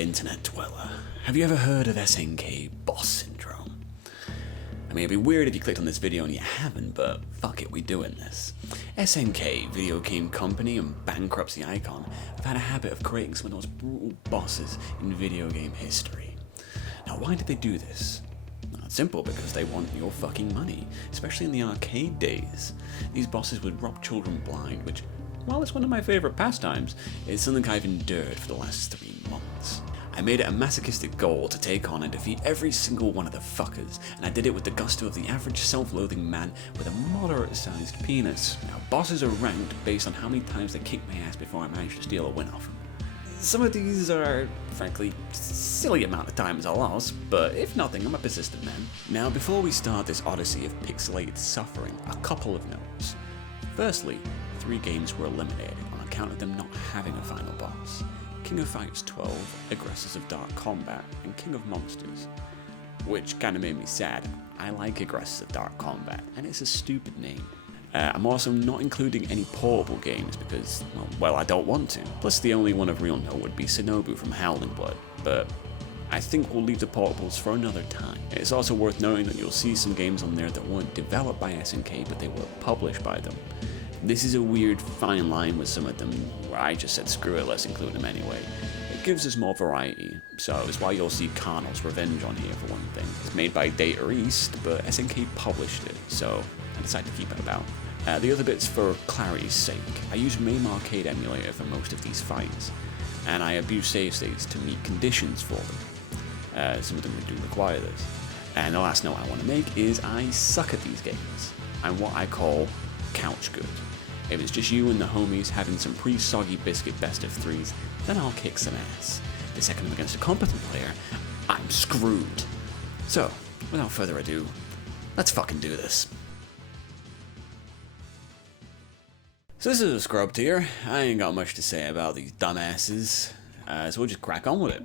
internet dweller, have you ever heard of SnK Boss Syndrome? I mean, it'd be weird if you clicked on this video and you haven't, but fuck it, we're doing this. SnK, video game company and bankruptcy icon, have had a habit of creating some of the most brutal bosses in video game history. Now, why did they do this? Well, it's simple, because they want your fucking money, especially in the arcade days. These bosses would rob children blind, which, while it's one of my favourite pastimes, is something I've endured for the last 3 months. I made it a masochistic goal to take on and defeat every single one of the fuckers, and I did it with the gusto of the average self-loathing man with a moderate-sized penis. Now, bosses are ranked based on how many times they kick my ass before I manage to steal a win off them. Some of these are, frankly, silly amount of times I lost, but if nothing, I'm a persistent man. Now, before we start this odyssey of pixelated suffering, a couple of notes. Firstly, 3 games were eliminated on account of them not having a final boss. King of Fighters 12, Aggressors of Dark Combat, and King of Monsters. Which kinda made me sad. I like Aggressors of Dark Combat, and it's a stupid name. I'm also not including any portable games because, well, I don't want to. Plus, the only one of real note would be Shinobu from Howling Blood, but I think we'll leave the portables for another time. It's also worth noting that you'll see some games on there that weren't developed by SnK, but they were published by them. This is a weird fine line with some of them, where I just said screw it, let's include them anyway. It gives us more variety, so it's why you'll see Karnal's Revenge on here for one thing. It's made by Data East, but SnK published it, so I decided to keep it about. The other bits for clarity's sake. I use MAME Arcade emulator for most of these fights, and I abuse save states to meet conditions for them. Some of them do require this. And the last note I want to make is I suck at these games. I'm what I call couch good. If it's just you and the homies having some pre-soggy biscuit best of 3s, then I'll kick some ass. The second I'm against a competent player, I'm screwed. So, without further ado, let's fucking do this. So this is a scrub tier. I ain't got much to say about these dumbasses, so we'll just crack on with it.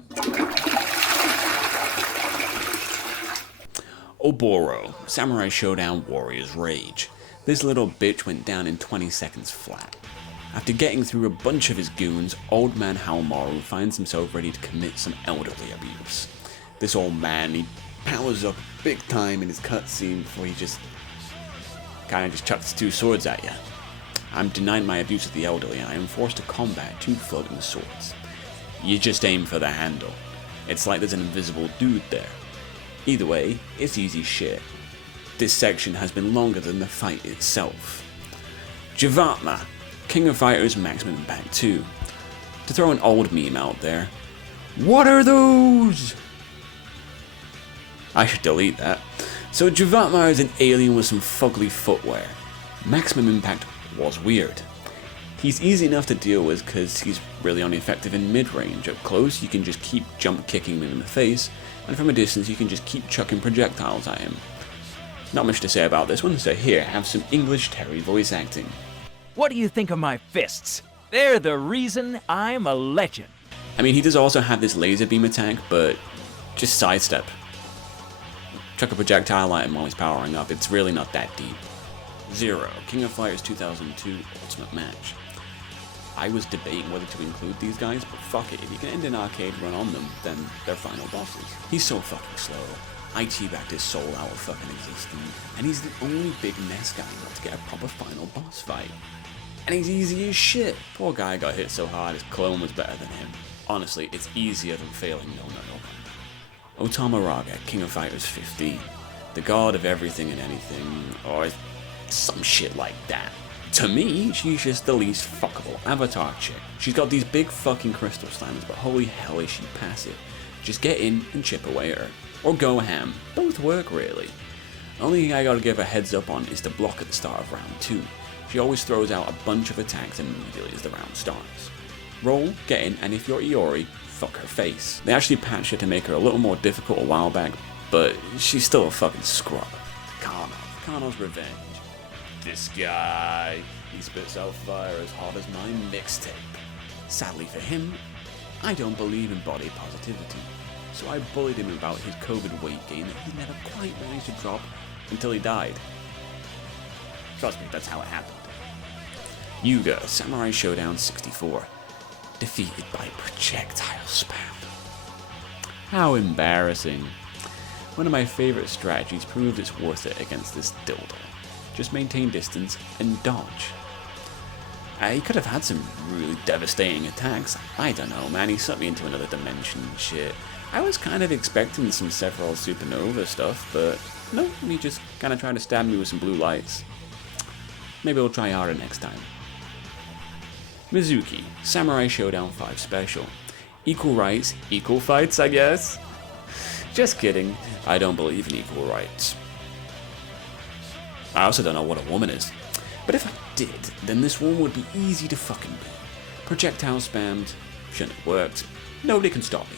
Oboro, Samurai Showdown Warrior's Rage. This little bitch went down in 20 seconds flat. After getting through a bunch of his goons, old man Haomaru finds himself ready to commit some elderly abuse. This old man, he powers up big time in his cutscene before he just kinda chucks 2 swords at you. I'm denied my abuse of the elderly and I am forced to combat 2 floating swords. You just aim for the handle. It's like there's an invisible dude there. Either way, it's easy shit. This section has been longer than the fight itself. Jivatma, King of Fighters Maximum Impact 2. To throw an old meme out there, what are those? I should delete that. So Jivatma is an alien with some fugly footwear. Maximum Impact was weird. He's easy enough to deal with because he's really only effective in mid-range. Up close, you can just keep jump kicking him in the face, and from a distance you can just keep chucking projectiles at him. Not much to say about this one, so here, have some English Terry voice acting. What do you think of my fists? They're the reason I'm a legend. I mean, he does also have this laser beam attack, but just sidestep. Chuck a projectile at him while he's powering up, it's really not that deep. Zero, King of Fighters 2002 Ultimate Match. I was debating whether to include these guys, but fuck it, if you can end an arcade run on them, then they're final bosses. He's so fucking slow. I teabagged his soul out of fucking existence, and he's the only big NES guy got to get a proper final boss fight. And he's easy as shit. Poor guy got hit so hard his clone was better than him. Honestly, it's easier than failing no. Otama Raga, King of Fighters 15. The god of everything and anything, or some shit like that. To me, she's just the least fuckable avatar chick. She's got these big fucking crystal slammers, but holy hell is she passive. Just get in and chip away at her. Or go ham. Both work, really. The only thing I gotta give a heads up on is to block at the start of round 2. She always throws out a bunch of attacks immediately as the round starts. Roll, get in, and if you're Iori, fuck her face. They actually patched her to make her a little more difficult a while back, but she's still a fucking scrub. Karnal's Revenge. This guy, he spits out fire as hot as my mixtape. Sadly for him, I don't believe in body positivity, so I bullied him about his COVID weight gain that he never quite managed to drop until he died. Trust me, that's how it happened. Yuga, Samurai Showdown 64. Defeated by projectile spam. How embarrassing. One of my favorite strategies proved it's worth it against this dildo. Just maintain distance and dodge. He could have had some really devastating attacks. I don't know, man, he sucked me into another dimension and shit. I was kind of expecting some Sephiroth Supernova stuff, but no, he just kind of tried to stab me with some blue lights. Maybe I'll try harder next time. Mizuki, Samurai Showdown 5 Special. Equal rights, equal fights, I guess? Just kidding, I don't believe in equal rights. I also don't know what a woman is. But if I did, then this woman would be easy to fucking beat. Projectile spammed, shouldn't have worked. Nobody can stop me.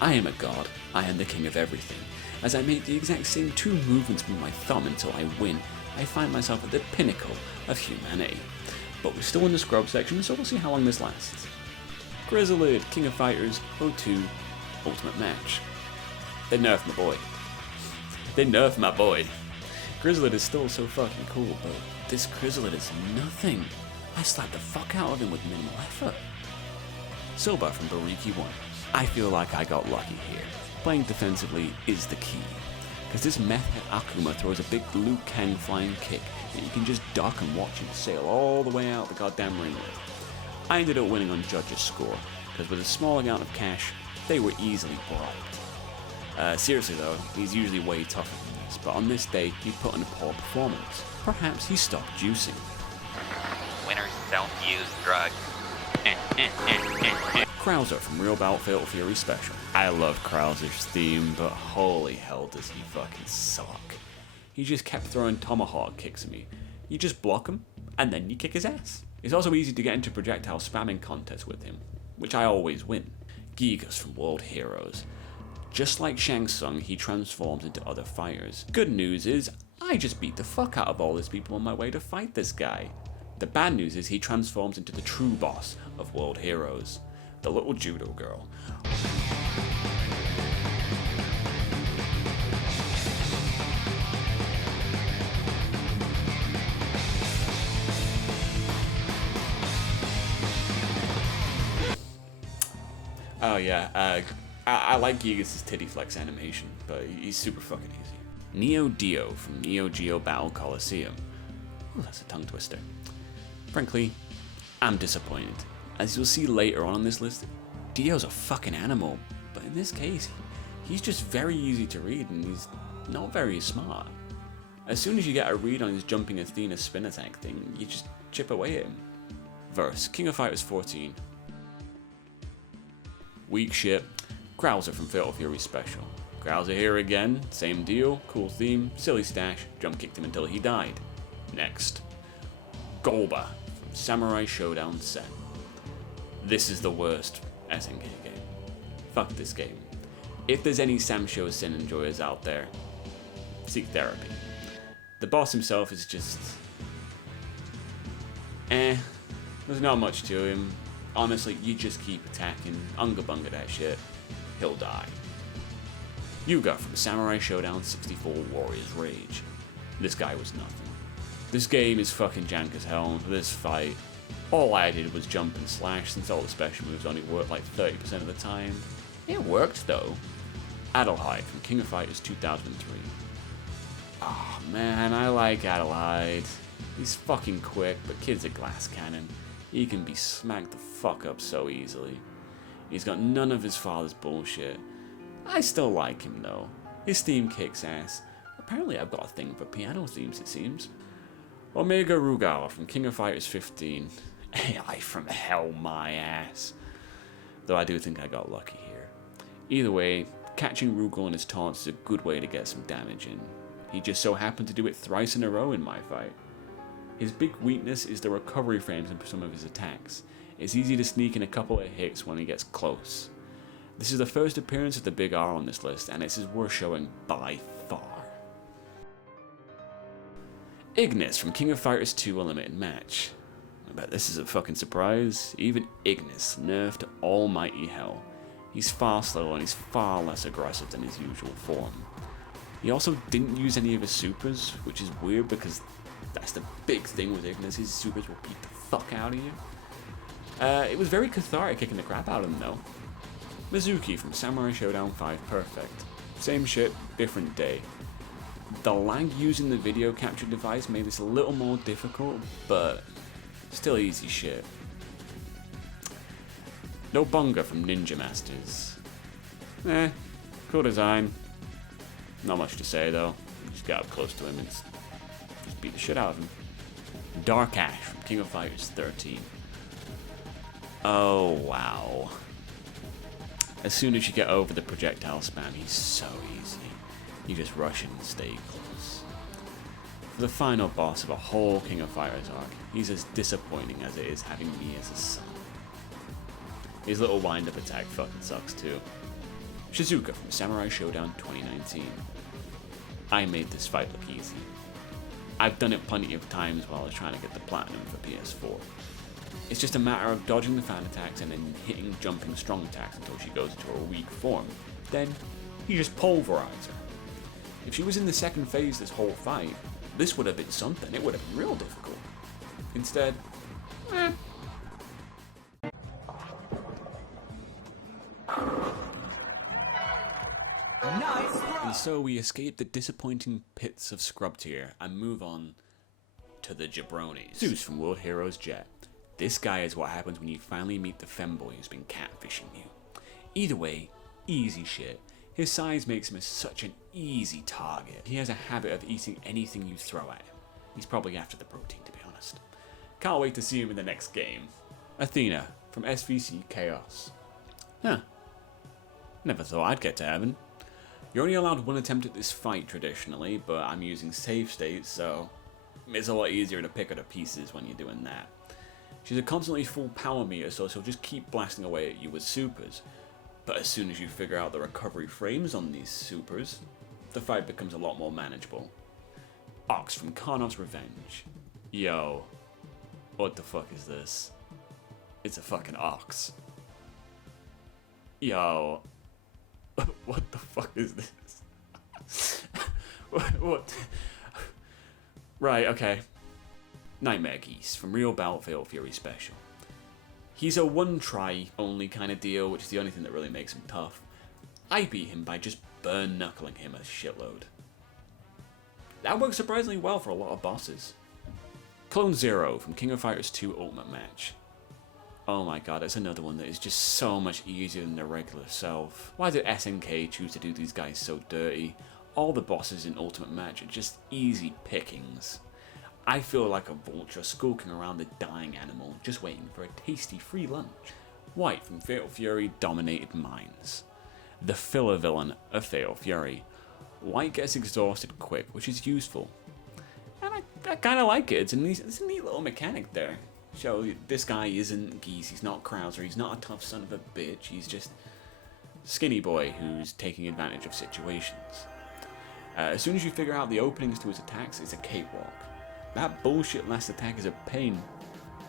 I am a god, I am the king of everything. As I make the exact same 2 movements with my thumb until I win, I find myself at the pinnacle of humanity. But we're still in the scrub section, so we'll see how long this lasts. Grizzled, King of Fighters, 02, Ultimate Match. They nerfed my boy. They nerfed my boy. Grizzled is still so fucking cool, but this Grizzled is nothing. I slapped the fuck out of him with minimal effort. Silba from Bariki 1. I feel like I got lucky here. Playing defensively is the key. Because this meth head Akuma throws a big Liu Kang flying kick that you can just duck and watch him sail all the way out the goddamn ring with. I ended up winning on judges' score, because with a small amount of cash, they were easily bribed. Seriously though, he's usually way tougher than this, but on this day, he put in a poor performance. Perhaps he stopped juicing. Winners don't use drugs. Krauser from Real Bout Fatal Fury Special. I love Krauser's theme, but holy hell does he fucking suck. He just kept throwing tomahawk kicks at me. You just block him, and then you kick his ass. It's also easy to get into projectile spamming contests with him, which I always win. Gigas from World Heroes. Just like Shang Tsung, he transforms into other fighters. Good news is, I just beat the fuck out of all these people on my way to fight this guy. The bad news is he transforms into the true boss of World Heroes, the little judo girl. Oh yeah, I like Gigas' titty flex animation, but he's super fucking easy. Neo Dio from Neo Geo Battle Coliseum. Ooh, that's a tongue twister. Frankly, I'm disappointed. As you'll see later on in this list, Dio's a fucking animal, but in this case, he's just very easy to read and he's not very smart. As soon as you get a read on his jumping Athena spin attack thing, you just chip away at him. Verse, King of Fighters 14. Weak shit, Krauser from Fatal Fury Special. Krauser here again, same deal, cool theme, silly stash, jump kicked him until he died. Next. Golba from Samurai Showdown Set. This is the worst SnK game. Fuck this game. If there's any Samsho Sin enjoyers out there, seek therapy. The boss himself is just... there's not much to him. Honestly, you just keep attacking, unga bunga that shit, he'll die. Yuga from Samurai Showdown 64 Warrior's Rage. This guy was nothing. This game is fucking jank as hell, and for this fight, all I did was jump and slash since all the special moves only worked like 30% of the time. It worked though. Adelheid from King of Fighters 2003. Oh man, I like Adelheid. He's fucking quick, but kid's a glass cannon. He can be smacked the fuck up so easily. He's got none of his father's bullshit. I still like him though. His theme kicks ass. Apparently I've got a thing for piano themes, it seems. Omega Rugal from King of Fighters 15. AI from hell, my ass. Though I do think I got lucky here. Either way, catching Rugal in his taunts is a good way to get some damage in. He just so happened to do it thrice in a row in my fight. His big weakness is the recovery frames in some of his attacks. It's easy to sneak in a couple of hits when he gets close. This is the first appearance of the Big R on this list, and it's worth showing by far. Ignis from King of Fighters 2 Unlimited Match. I bet this is a fucking surprise. Even Ignis nerfed almighty hell. He's far slower and he's far less aggressive than his usual form. He also didn't use any of his supers, which is weird because that's the big thing with Ignis. His supers will beat the fuck out of you. It was very cathartic kicking the crap out of him though. Mizuki from Samurai Showdown 5 Perfect. Same shit, different day. The lag using the video capture device made this a little more difficult, but still easy shit. No Bunga from Ninja Masters. Cool design. Not much to say though. Just get up close to him and just beat the shit out of him. Dark Ash from King of Fighters 13. Oh wow. As soon as you get over the projectile spam, he's so easy. You just rush in and stay close. For the final boss of a whole King of Fighters arc, he's as disappointing as it is having me as a son. His little wind-up attack fucking sucks too. Shizuka from Samurai Showdown 2019. I made this fight look easy. I've done it plenty of times while I was trying to get the platinum for PS4. It's just a matter of dodging the fan attacks and then hitting jumping strong attacks until she goes into her weak form. Then, you just pulverize her. If she was in the second phase this whole fight, this would have been something. It would have been real difficult. Instead, And so we escape the disappointing pits of scrub tier and move on to the jabronis. Zeus from World Heroes Jet. This guy is what happens when you finally meet the femboy who's been catfishing you. Either way, easy shit. His size makes him such an easy target. He has a habit of eating anything you throw at him. He's probably after the protein, to be honest. Can't wait to see him in the next game. Athena from SVC Chaos. Never thought I'd get to heaven. You're only allowed one attempt at this fight traditionally, but I'm using save states, so it's a lot easier to pick her to pieces when you're doing that. She's a constantly full power meter, so she'll just keep blasting away at you with supers. But as soon as you figure out the recovery frames on these supers, the fight becomes a lot more manageable. Ox from Karnov's Revenge. Yo, what the fuck is this? It's a fucking ox. Yo, what the fuck is this? What? Right, okay. Nightmare Geese from Real Battlefield Fury Special. He's a one-try only kind of deal, which is the only thing that really makes him tough. I beat him by just burn-knuckling him a shitload. That works surprisingly well for a lot of bosses. Clone Zero from King of Fighters 2 Ultimate Match. Oh my god, it's another one that is just so much easier than their regular self. Why did SNK choose to do these guys so dirty? All the bosses in Ultimate Match are just easy pickings. I feel like a vulture skulking around the dying animal, just waiting for a tasty free lunch. White from Fatal Fury Dominated Minds. The filler villain of Fatal Fury. White gets exhausted quick, which is useful. And I kinda like it, it's a neat little mechanic there. So this guy isn't Geese, he's not Krauser, he's not a tough son of a bitch, he's just skinny boy who's taking advantage of situations. As soon as you figure out the openings to his attacks, it's a cakewalk. That bullshit last attack is a pain,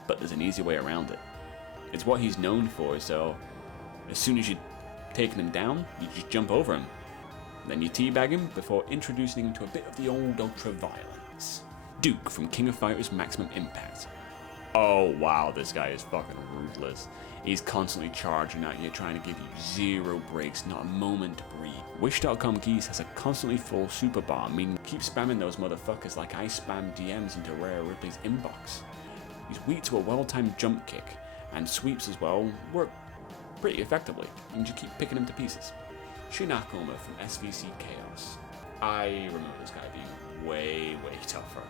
but there's an easy way around it. It's what he's known for, so as soon as you've taken him down, you just jump over him. Then you teabag him before introducing him to a bit of the old ultra-violence. Duke from King of Fighters Maximum Impact. Oh wow, this guy is fucking ruthless. He's constantly charging at you, trying to give you zero breaks, not a moment to breathe. Wish.com Geese has a constantly full super bar, meaning keep spamming those motherfuckers like I spam DMs into Rare Ripley's inbox. He's weak to a well-timed jump kick, and sweeps as well work pretty effectively. You can just keep picking him to pieces. Shin Akuma from SVC Chaos. I remember this guy being way tougher.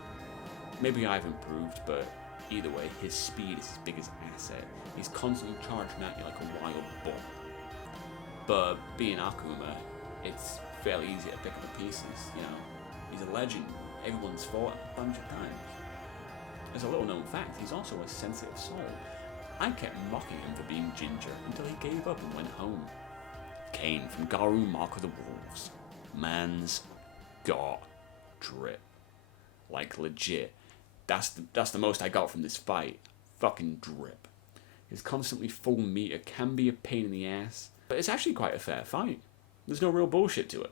Maybe I've improved, but either way, his speed is his biggest asset. He's constantly charging at you like a wild bull. But being Akuma, it's fairly easy to pick up the pieces, you know. He's a legend. Everyone's fought a bunch of times. As a little known fact, he's also a sensitive soul. I kept mocking him for being ginger until he gave up and went home. Kane from Garu Mark of the Wolves. Man's got drip. Like legit. That's the most I got from this fight. Fucking drip. His constantly full meter can be a pain in the ass, but it's actually quite a fair fight. There's no real bullshit to it.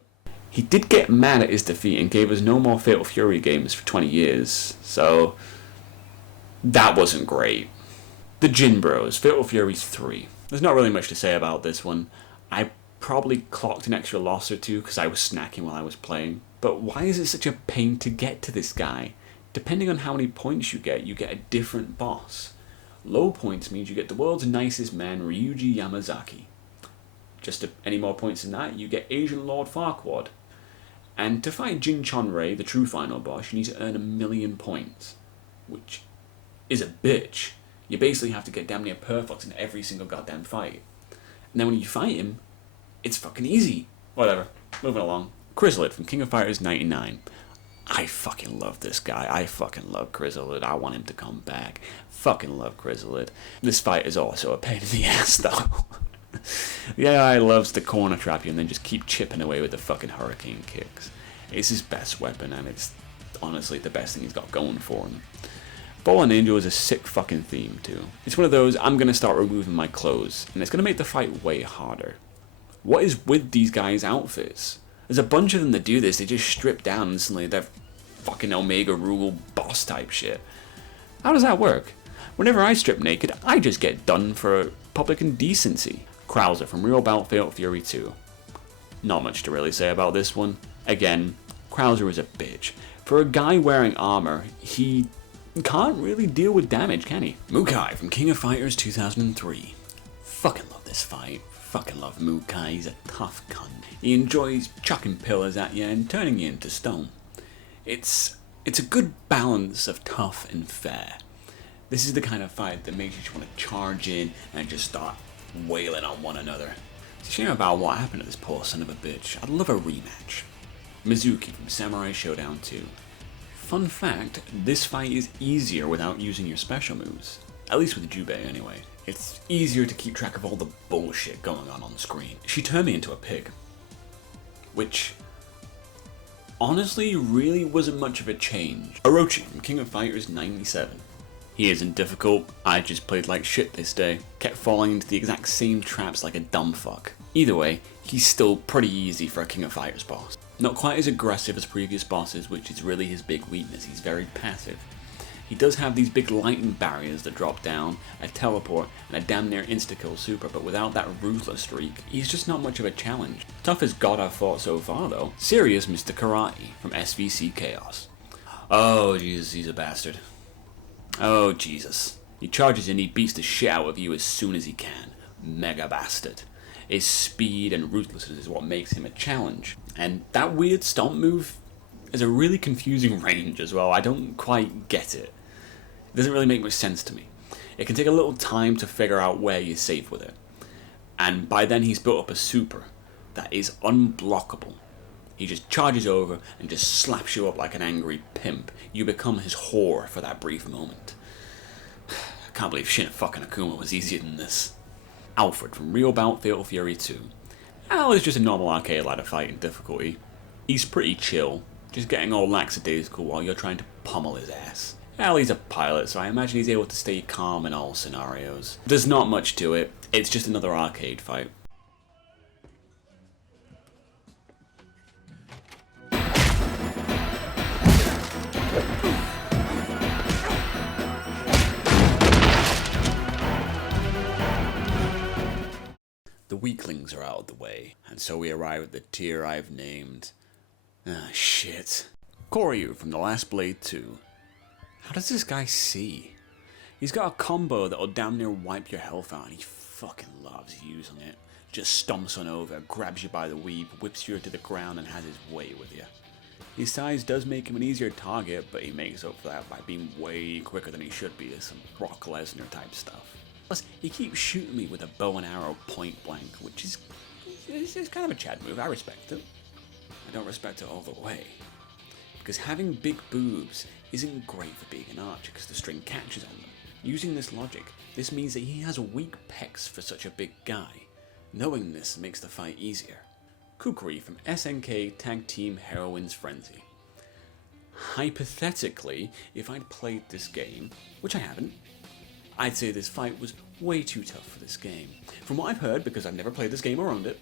He did get mad at his defeat and gave us no more Fatal Fury games for 20 years, so that wasn't great. The Jin Bros, Fatal Fury 3. There's not really much to say about this one. I probably clocked an extra loss or two because I was snacking while I was playing. But why is it such a pain to get to this guy? Depending on how many points you get a different boss. Low points means you get the world's nicest man, Ryuji Yamazaki. Any more points than that, you get Asian Lord Farquaad. And to fight Jin Chonrei, the true final boss, you need to earn 1,000,000 points. Which is a bitch. You basically have to get damn near perfect in every single goddamn fight. And then when you fight him, it's fucking easy. Whatever. Moving along. Chrysalid from King of Fighters 99. I fucking love this guy. I fucking love Chrysalid. I want him to come back. Fucking love Chrysalid. This fight is also a pain in the ass, though. The AI loves to corner trap you and then just keep chipping away with the fucking hurricane kicks. It's his best weapon, and it's honestly the best thing he's got going for him. Fallen Angel is a sick fucking theme too. It's one of those, I'm gonna start removing my clothes, and it's gonna make the fight way harder. What is with these guys' outfits? There's a bunch of them that do this, they just strip down and suddenly they're fucking Omega Rule boss type shit. How does that work? Whenever I strip naked, I just get done for public indecency. Krauser from Real Bout Fatal Fury 2. Not much to really say about this one. Again, Krauser is a bitch. For a guy wearing armor, he can't really deal with damage, can he? Mukai from King of Fighters 2003. Fucking love this fight. Fucking love Mukai. He's a tough cunt. He enjoys chucking pillars at you and turning you into stone. It's a good balance of tough and fair. This is the kind of fight that makes you just want to charge in and just start wailing on one another. It's a shame about what happened to this poor son of a bitch. I'd love a rematch. Mizuki from Samurai Showdown 2. Fun fact, this fight is easier without using your special moves. At least with Jubei anyway. It's easier to keep track of all the bullshit going on the screen. She turned me into a pig. Which honestly really wasn't much of a change. Orochi from King of Fighters 97. He isn't difficult, I just played like shit this day. Kept falling into the exact same traps like a dumb fuck. Either way, he's still pretty easy for a King of Fighters boss. Not quite as aggressive as previous bosses, which is really his big weakness, he's very passive. He does have these big lightning barriers that drop down, a teleport, and a damn near insta-kill super, but without that ruthless streak, he's just not much of a challenge. Toughest god I've fought so far though, Serious Mr. Karate from SVC Chaos. Oh Jesus, he's a bastard. Oh Jesus. He charges in, he beats the shit out of you as soon as he can. Mega bastard. His speed and ruthlessness is what makes him a challenge. And that weird stomp move is a really confusing range as well. I don't quite get it. It doesn't really make much sense to me. It can take a little time to figure out where you're safe with it. And by then he's built up a super that is unblockable. He just charges over and just slaps you up like an angry pimp. You become his whore for that brief moment. I can't believe Shin fucking Akuma was easier than this. Alfred from Real Bout Fatal Fury 2. Al is just a normal arcade ladder fight in difficulty. He's pretty chill, just getting all lackadaisical while you're trying to pummel his ass. Ali's a pilot, so I imagine he's able to stay calm in all scenarios. There's not much to it, it's just another arcade fight. The weaklings are out of the way, and so we arrive at the tier I've named... shit. Koryu from The Last Blade 2. How does this guy see? He's got a combo that'll damn near wipe your health out, and he fucking loves using it. Just stomps on over, grabs you by the weave, whips you to the ground, and has his way with you. His size does make him an easier target, but he makes up for that by being way quicker than he should be as some Brock Lesnar type stuff. Plus, he keeps shooting me with a bow and arrow point blank, which is kind of a Chad move. I respect it. I don't respect it all the way. Because having big boobs isn't great for being an archer because the string catches on them. Using this logic, this means that he has weak pecs for such a big guy. Knowing this makes the fight easier. Kukri from SnK Tag Team Heroines Frenzy. Hypothetically, if I'd played this game, which I haven't, I'd say this fight was way too tough for this game. From what I've heard, because I've never played this game or owned it,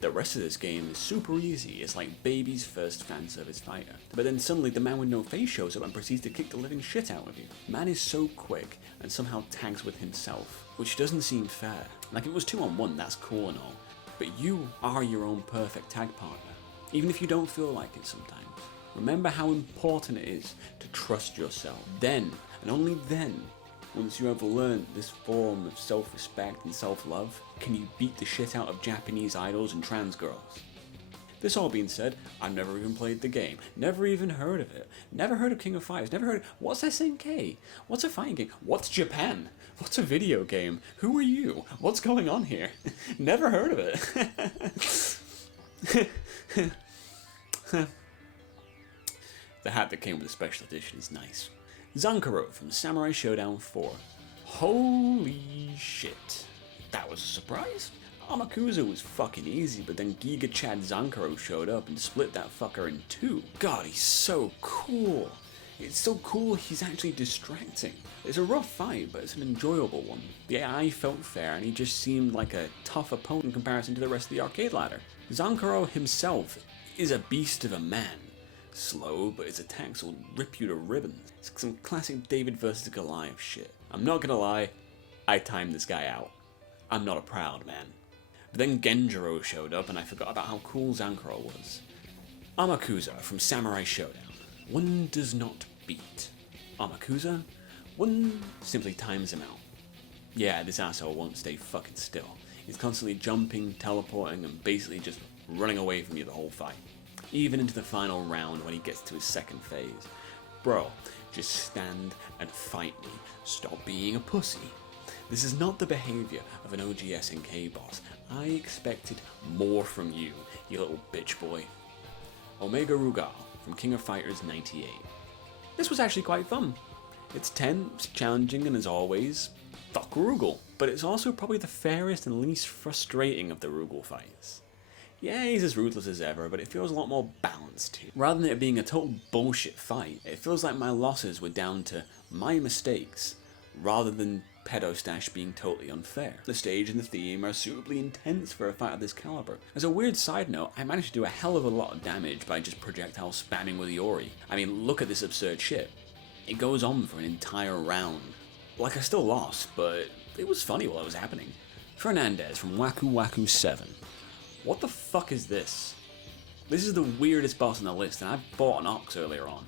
the rest of this game is super easy. It's like baby's first fanservice fighter. But then suddenly the man with no face shows up and proceeds to kick the living shit out of you. Man is so quick and somehow tags with himself, which doesn't seem fair. Like if it was 2-on-1, that's cool and all. But you are your own perfect tag partner, even if you don't feel like it sometimes. Remember how important it is to trust yourself. Then, and only then, once you have learned this form of self-respect and self-love, can you beat the shit out of Japanese idols and trans girls. This all being said, I've never even played the game, never even heard of it, never heard of King of Fighters, never heard of, what's SnK? What's a fighting game? What's Japan? What's a video game? Who are you? What's going on here? Never heard of it. The hat that came with the special edition is nice. Zankaro from Samurai Showdown 4. Holy shit. That was a surprise. Amakusa was fucking easy, but then Giga Chad Zankaro showed up and split that fucker in two. God, he's so cool. It's so cool he's actually distracting. It's a rough fight, but it's an enjoyable one. The AI felt fair, and he just seemed like a tough opponent in comparison to the rest of the arcade ladder. Zankaro himself is a beast of a man. Slow, but his attacks will rip you to ribbons. It's some classic David vs. Goliath shit. I'm not gonna lie, I timed this guy out. I'm not a proud man. But then Genjiro showed up and I forgot about how cool Zankaro was. Amakusa from Samurai Showdown. One does not beat. Amakusa, one simply times him out. Yeah, this asshole won't stay fucking still. He's constantly jumping, teleporting, and basically just running away from you the whole fight. Even into the final round when he gets to his second phase. Bro, just stand and fight me. Stop being a pussy. This is not the behavior of an OG SnK boss. I expected more from you, you little bitch boy. Omega Rugal from King of Fighters 98. This was actually quite fun. It's tense, challenging, and as always, fuck Rugal. But it's also probably the fairest and least frustrating of the Rugal fights. Yeah, he's as ruthless as ever, but it feels a lot more balanced here. Rather than it being a total bullshit fight, it feels like my losses were down to my mistakes, rather than Pedostash being totally unfair. The stage and the theme are suitably intense for a fight of this caliber. As a weird side note, I managed to do a hell of a lot of damage by just projectile spamming with Iori. I mean, look at this absurd shit. It goes on for an entire round. Like, I still lost, but it was funny while it was happening. Fernandez from Waku Waku 7. What the fuck is this? This is the weirdest boss on the list, and I fought an Ox earlier on.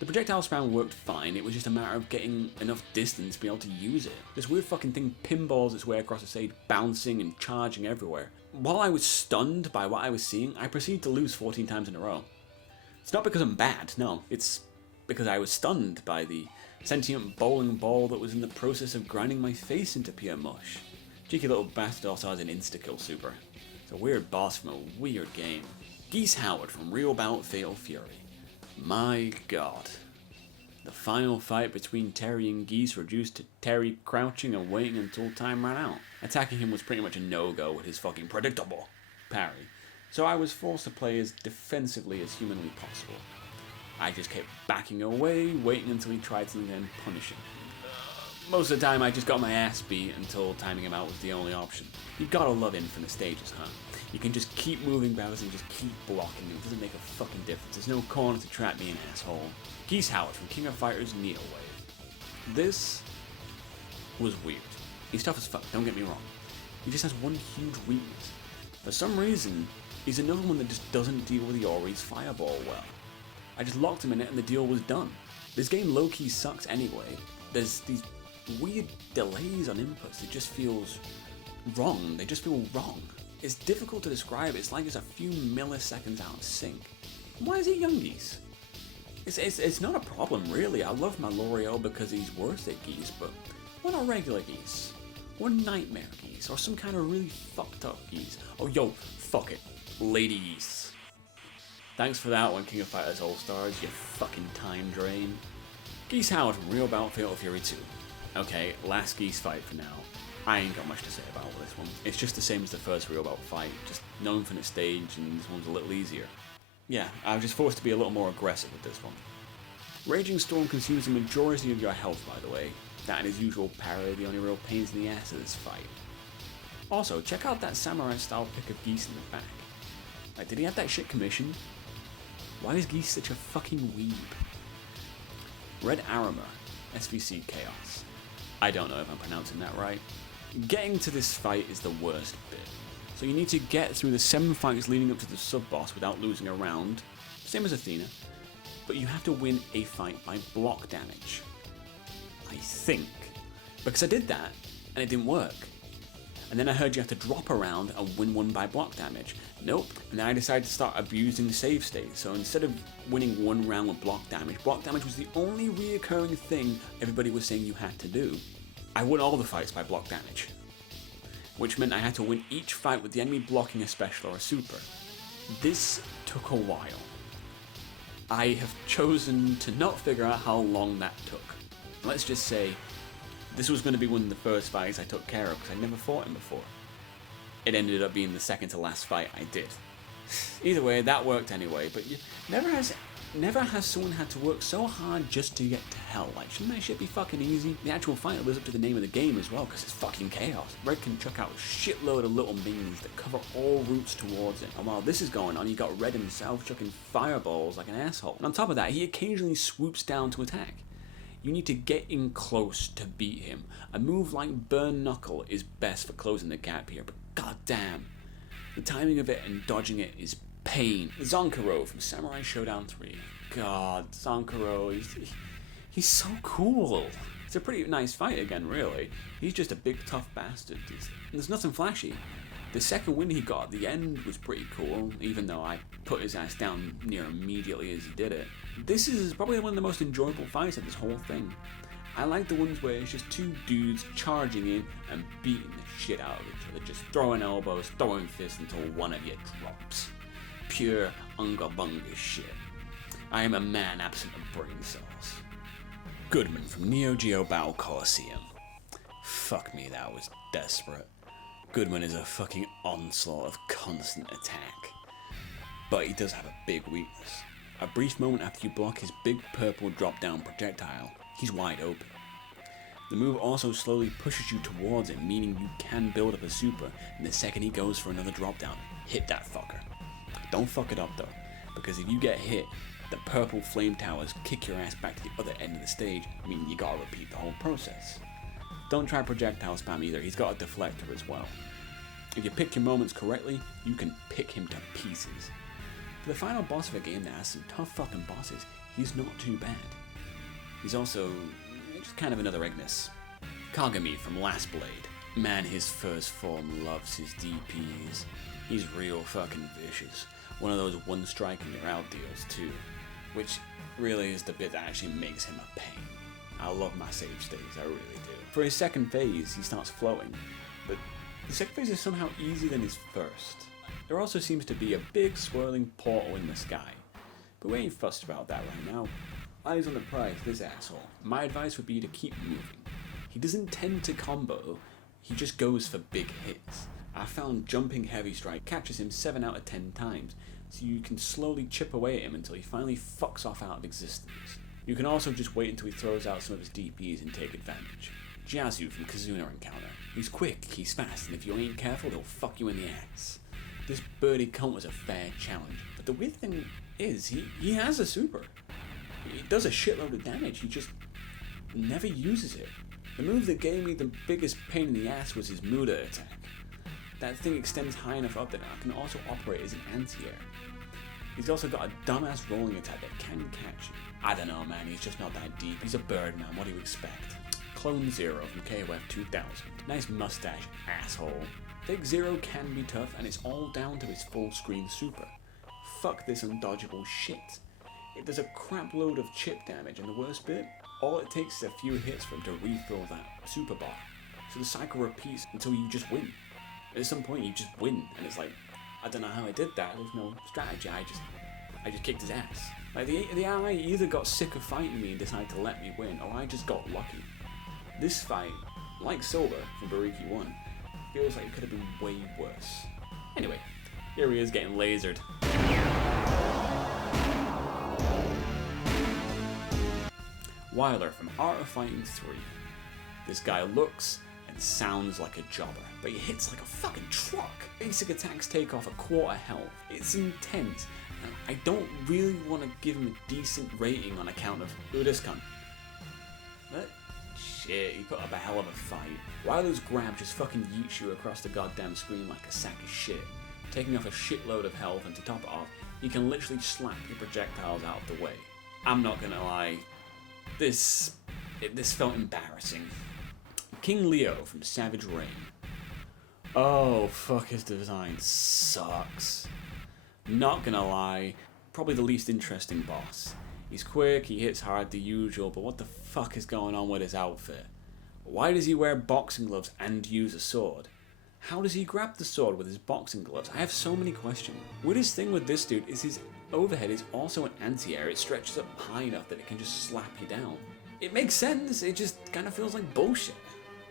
The projectile spam worked fine, it was just a matter of getting enough distance to be able to use it. This weird fucking thing pinballs its way across the stage, bouncing and charging everywhere. While I was stunned by what I was seeing, I proceeded to lose 14 times in a row. It's not because I'm bad, no, it's because I was stunned by the sentient bowling ball that was in the process of grinding my face into pure mush. Cheeky little bastard also has an insta-kill super. It's a weird boss from a weird game. Geese Howard from Real Bout Fatal Fury. My god. The final fight between Terry and Geese reduced to Terry crouching and waiting until time ran out. Attacking him was pretty much a no-go with his fucking predictable parry, so I was forced to play as defensively as humanly possible. I just kept backing away, waiting until he tried something and punishing. Most of the time I just got my ass beat until timing him out was the only option. You gotta love Infinite Stages, huh? You can just keep moving battles and just keep blocking. It doesn't make a fucking difference. There's no corner to trap me, an asshole. Geese Howard from King of Fighters Neo Wave. This was weird. He's tough as fuck, don't get me wrong. He just has one huge weakness. For some reason, he's another one that just doesn't deal with Iori's fireball well. I just locked him in it and the deal was done. This game low-key sucks anyway. There's these weird delays on inputs. It just feels wrong. They just feel wrong. It's difficult to describe. It's like it's a few milliseconds out of sync. Why is he young Geese? It's not a problem really. I love my L'Oreal because he's worth it Geese, but why not regular Geese? Or Nightmare Geese? Or some kind of really fucked up Geese? Oh yo, fuck it. Lady Geese. Thanks for that one, King of Fighters All-Stars, you fucking time drain. Geese Howard from Real Bout Fatal Fury 2. Okay, last Geese fight for now. I ain't got much to say about this one. It's just the same as the first Real Bout fight, just no infinite stage and this one's a little easier. Yeah, I was just forced to be a little more aggressive with this one. Raging Storm consumes the majority of your health, by the way. That and his usual parry are the only real pains in the ass of this fight. Also, check out that samurai style pick of Geese in the back. Like, did he have that shit commissioned? Why is Geese such a fucking weeb? Red Arima, SVC Chaos. I don't know if I'm pronouncing that right. Getting to this fight is the worst bit. So you need to get through the 7 fights leading up to the sub-boss without losing a round, same as Athena, but you have to win a fight by block damage. I think. Because I did that, and it didn't work. And then I heard you have to drop a round and win one by block damage. Nope. And then I decided to start abusing the save state. So instead of winning one round with block damage was the only reoccurring thing everybody was saying you had to do. I won all the fights by block damage, which meant I had to win each fight with the enemy blocking a special or a super. This took a while. I have chosen to not figure out how long that took. Let's just say this was going to be one of the first fights I took care of because I never fought him before. It ended up being the second to last fight I did. Either way, that worked anyway, but never has someone had to work so hard just to get to hell. Like, shouldn't that shit be fucking easy? The actual fight lives up to the name of the game as well, because it's fucking chaos. Red can chuck out a shitload of little minions that cover all routes towards it. And while this is going on, you got Red himself chucking fireballs like an asshole. And on top of that, he occasionally swoops down to attack. You need to get in close to beat him. A move like Burn Knuckle is best for closing the gap here, but goddamn, the timing of it and dodging it is pain. Zonkaro from Samurai Showdown 3. God, Zonkaro, he's so cool. It's a pretty nice fight again, really. He's just a big tough bastard. There's nothing flashy. The second win he got at the end was pretty cool, even though I put his ass down near immediately as he did it. This is probably one of the most enjoyable fights of this whole thing. I like the ones where it's just two dudes charging in and beating the shit out of each other, just throwing elbows, throwing fists until one of you drops. Pure unga bunga shit. I am a man absent of brain cells. Goodman from Neo Geo Battle Coliseum. Fuck me, that was desperate. Goodman is a fucking onslaught of constant attack. But he does have a big weakness. A brief moment after you block his big purple drop-down projectile, he's wide open. The move also slowly pushes you towards him, meaning you can build up a super, and the second he goes for another drop-down, hit that fucker. Don't fuck it up though, because if you get hit, the purple flame towers kick your ass back to the other end of the stage, meaning you gotta repeat the whole process. Don't try projectile spam either, he's got a deflector as well. If you pick your moments correctly, you can pick him to pieces. For the final boss of a game that has some tough fucking bosses, he's not too bad. He's also just kind of another Ignis. Kagami from Last Blade. Man, his first form loves his DPs. He's real fucking vicious. One of those one strike and you're out deals too, which really is the bit that actually makes him a pain. I love my save states, I really do. For his second phase, he starts flowing, but the second phase is somehow easier than his first. There also seems to be a big swirling portal in the sky, but we ain't fussed about that right now. Eyes on the prize, this asshole. My advice would be to keep moving. He doesn't tend to combo, he just goes for big hits. I found jumping heavy strike catches him 7 out of 10 times, so you can slowly chip away at him until he finally fucks off out of existence. You can also just wait until he throws out some of his DPs and take advantage. Jiazu from Kazuna Encounter. He's quick, he's fast, and if you ain't careful, he'll fuck you in the ass. This birdie cunt was a fair challenge, but the weird thing is, he has a super. He does a shitload of damage, he just never uses it. The move that gave me the biggest pain in the ass was his Muda attack. That thing extends high enough up that it can also operate as an anti-air. He's also got a dumbass rolling attack that can catch you. I don't know, man, he's just not that deep. He's a bird, man, what do you expect? Clone Zero from KOF 2000. Nice mustache, asshole. Fake Zero can be tough, and it's all down to his full screen super. Fuck this undodgeable shit. It does a crap load of chip damage, and the worst bit, all it takes is a few hits for him to refill that super bar. So the cycle repeats until you just win. At some point you just win, and it's like, I don't know how I did that, there's no strategy, I just kicked his ass. Like the ally either got sick of fighting me and decided to let me win, or I just got lucky. This fight, like Silver from Bariki 1, feels like it could have been way worse. Anyway, here he is getting lasered. Wyler from Art of Fighting 3. This guy looks and sounds like a jobber, but he hits like a fucking truck. Basic attacks take off a quarter health. It's intense, and I don't really want to give him a decent rating on account of, ooh, this cunt. But shit, he put up a hell of a fight. Rylo's grab just fucking yeets you across the goddamn screen like a sack of shit, taking off a shitload of health, and to top it off, he can literally slap your projectiles out of the way. I'm not gonna lie, this felt embarrassing. King Leo from Savage Rain. Oh, fuck, his design sucks. Not gonna lie, probably the least interesting boss. He's quick, he hits hard, the usual, but what the fuck is going on with his outfit? Why does he wear boxing gloves and use a sword? How does he grab the sword with his boxing gloves? I have so many questions. Weirdest thing with this dude is his overhead is also an anti-air. It stretches up high enough that it can just slap you down. It makes sense, it just kind of feels like bullshit.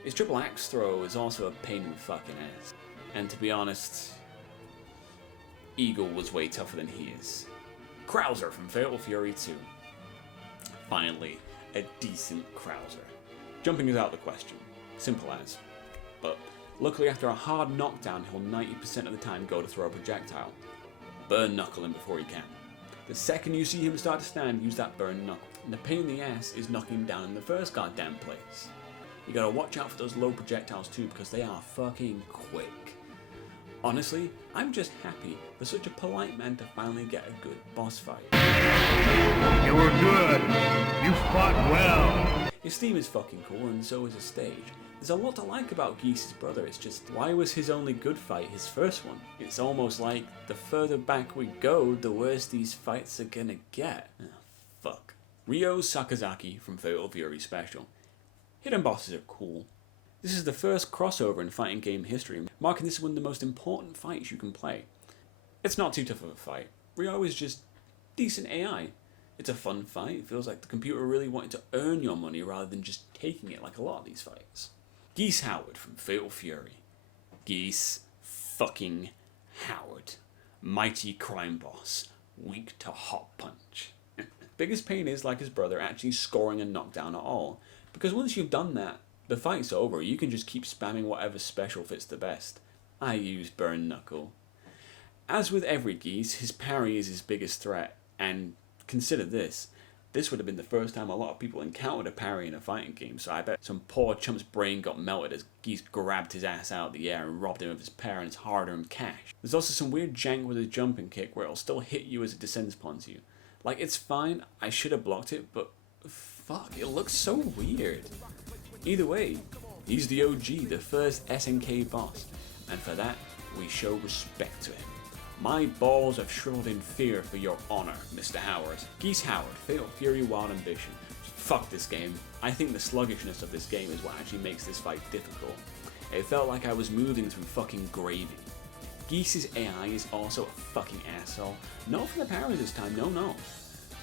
His triple axe throw is also a pain in the fucking ass. And to be honest, Eagle was way tougher than he is. Krauser from Fatal Fury 2. Finally, a decent Krauser. Jumping is out of the question. Simple as. But luckily after a hard knockdown, he'll 90% of the time go to throw a projectile. Burn knuckle him before he can. The second you see him start to stand, use that burn knuckle. And the pain in the ass is knocking him down in the first goddamn place. You gotta watch out for those low projectiles too, because they are fucking quick. Honestly, I'm just happy for such a polite man to finally get a good boss fight. You were good. You fought well. His theme is fucking cool, and so is his stage. There's a lot to like about Geese's brother, it's just, why was his only good fight his first one? It's almost like, the further back we go, the worse these fights are gonna get. Oh, fuck. Ryo Sakazaki from Fatal Fury Special. Hidden bosses are cool. This is the first crossover in fighting game history, marking this one of the most important fights you can play. It's not too tough of a fight. Ryo is just decent AI. It's a fun fight. It feels like the computer really wanted to earn your money rather than just taking it like a lot of these fights. Geese Howard from Fatal Fury. Geese fucking Howard. Mighty crime boss. Weak to hot punch. Biggest pain is, like his brother, actually scoring a knockdown at all. Because once you've done that, the fight's over. You can just keep spamming whatever special fits the best. I use Burn Knuckle. As with every Geese, his parry is his biggest threat. And consider this. This would have been the first time a lot of people encountered a parry in a fighting game, so I bet some poor chump's brain got melted as Geese grabbed his ass out of the air and robbed him of his parry and his hard-earned cash. There's also some weird jank with his jumping kick where it'll still hit you as it descends upon you. Like, it's fine, I should have blocked it, but fuck, it looks so weird. Either way, he's the OG, the first SnK boss, and for that, we show respect to him. My balls have shriveled in fear for your honor, Mr. Howard. Geese Howard, Fatal Fury Wild Ambition. Fuck this game. I think the sluggishness of this game is what actually makes this fight difficult. It felt like I was moving through fucking gravy. Geese's AI is also a fucking asshole. Not for the parry this time, no.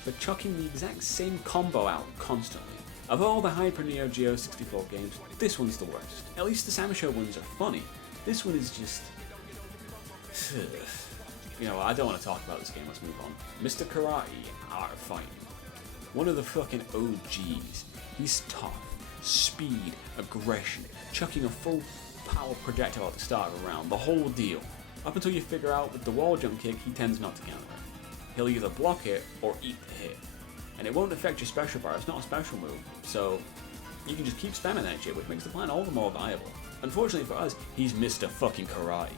For chucking the exact same combo out constantly. Of all the Hyper Neo Geo 64 games, this one's the worst. At least the Samusho ones are funny. This one is just... You know what, I don't want to talk about this game, let's move on. Mr. Karate, Art of Fighting. One of the fucking OGs. He's tough, speed, aggression, chucking a full power projectile at the start of a round, the whole deal. Up until you figure out with the wall jump kick, he tends not to counter it. He'll either block it or eat the hit. And it won't affect your special bar, it's not a special move, so you can just keep spamming that shit, which makes the plan all the more viable. Unfortunately for us, he's Mr. fucking Karate.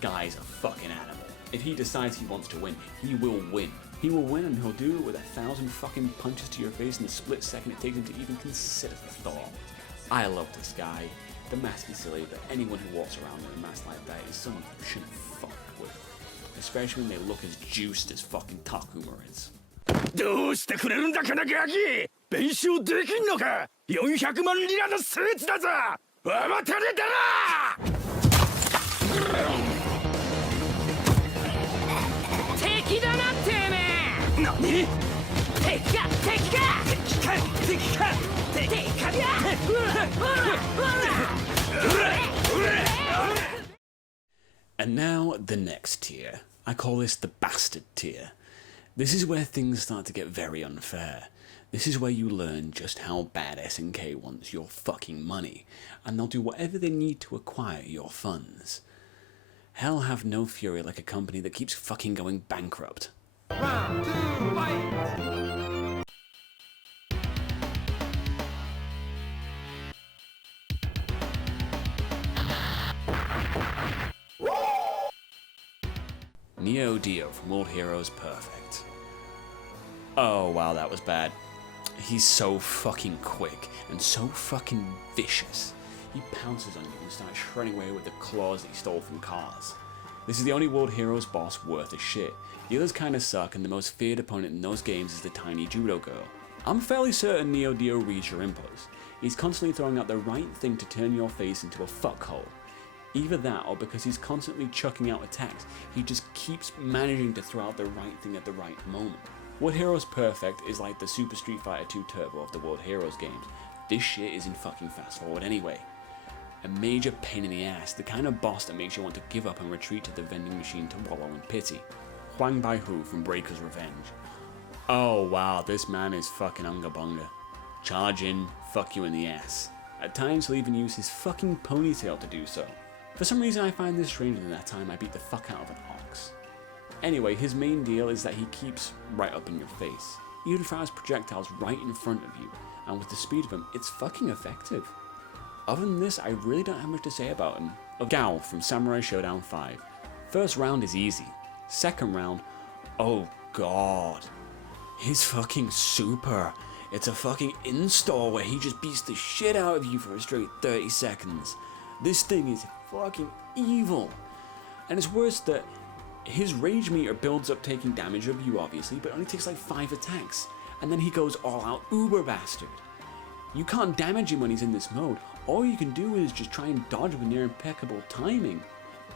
Guy's a fucking animal. If he decides he wants to win, he will win. He will win, and he'll do it with 1,000 fucking punches to your face in the split second it takes him to even consider the thought. I love this guy. The mask is silly, but anyone who walks around in a mask like that is someone who shouldn't fuck with. Especially when they look as juiced as fucking Takuma is. どうしてくれるんだ金ガキ弁償できんのか400万リラのスーツだぞ甘たれだな敵だなてめえ何敵か敵か敵か敵か敵かAnd now, the next tier. I call this the bastard tier. This is where things start to get very unfair. This is where you learn just how bad SnK wants your fucking money, and they'll do whatever they need to acquire your funds. Hell have no fury like a company that keeps fucking going bankrupt. Round 2, fight! Neo Dio from World Heroes Perfect. Oh wow, that was bad. He's so fucking quick and so fucking vicious. He pounces on you and starts shredding away with the claws that he stole from cars. This is the only World Heroes boss worth a shit. The others kinda suck, and the most feared opponent in those games is the tiny judo girl. I'm fairly certain Neo Dio reads your impulse. He's constantly throwing out the right thing to turn your face into a fuckhole. Either that, or because he's constantly chucking out attacks, he just keeps managing to throw out the right thing at the right moment. World Heroes Perfect is like the Super Street Fighter 2 Turbo of the World Heroes games. This shit is in fucking fast forward anyway. A major pain in the ass, the kind of boss that makes you want to give up and retreat to the vending machine to wallow in pity. Huang Baihu from Breaker's Revenge. Oh wow, this man is fucking unga bunga. Charge in, fuck you in the ass. At times he'll even use his fucking ponytail to do so. For some reason I find this stranger than that time I beat the fuck out of an ox. Anyway, his main deal is that he keeps right up in your face. He even fires projectiles right in front of you, and with the speed of him, it's fucking effective. Other than this, I really don't have much to say about him. Gao from Samurai Showdown 5. First round is easy. Second round, oh god. His fucking super. It's a fucking install where he just beats the shit out of you for a straight 30 seconds. This thing is fucking evil. And it's worse that his rage meter builds up taking damage of you obviously, but only takes like 5 attacks. And then he goes all out uber bastard. You can't damage him when he's in this mode. All you can do is just try and dodge with near impeccable timing.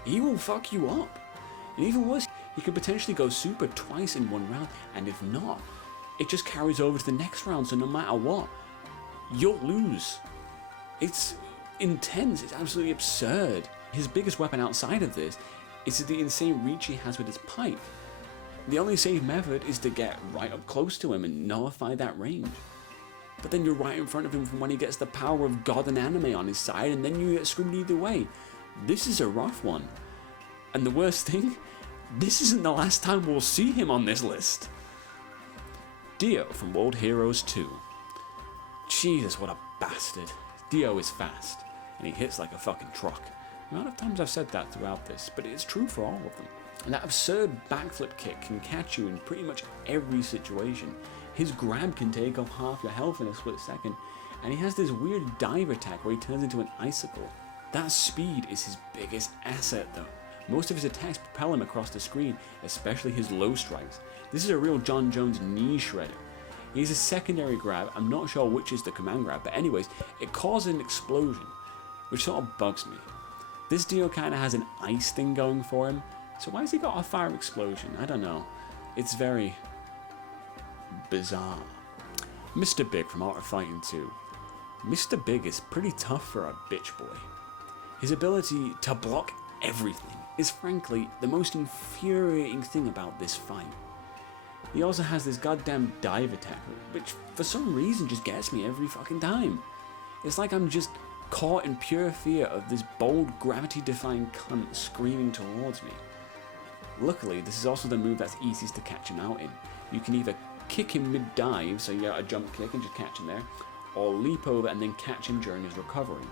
He will fuck you up. And even worse, he could potentially go super twice in one round, and if not, it just carries over to the next round, so no matter what, you'll lose. It's intense, it's absolutely absurd. His biggest weapon outside of this is the insane reach he has with his pipe. The only safe method is to get right up close to him and nullify that range. But then you're right in front of him from when he gets the power of God and anime on his side, and then you get screwed either way. This is a rough one. And the worst thing, this isn't the last time we'll see him on this list. Dio from World Heroes 2. Jesus, what a bastard. Dio is fast, and he hits like a fucking truck. The amount of times I've said that throughout this, but it's true for all of them. And that absurd backflip kick can catch you in pretty much every situation. His grab can take off half your health in a split second, and he has this weird dive attack where he turns into an icicle. That speed is his biggest asset though. Most of his attacks propel him across the screen, especially his low strikes. This is a real John Jones knee shredder. He has a secondary grab, I'm not sure which is the command grab, but anyways, it causes an explosion, which sort of bugs me. This Dio kinda has an ice thing going for him, so why has he got a fire explosion? I don't know. It's very bizarre. Mr. Big from Art of Fighting 2. Mr. Big is pretty tough for a bitch boy. His ability to block everything is frankly the most infuriating thing about this fight. He also has this goddamn dive attack, which for some reason just gets me every fucking time. It's like I'm just caught in pure fear of this bold, gravity-defying cunt screaming towards me. Luckily, this is also the move that's easiest to catch him out in. You can either kick him mid-dive, so you get a jump kick and just catch him there, or leap over and then catch him during his recovery.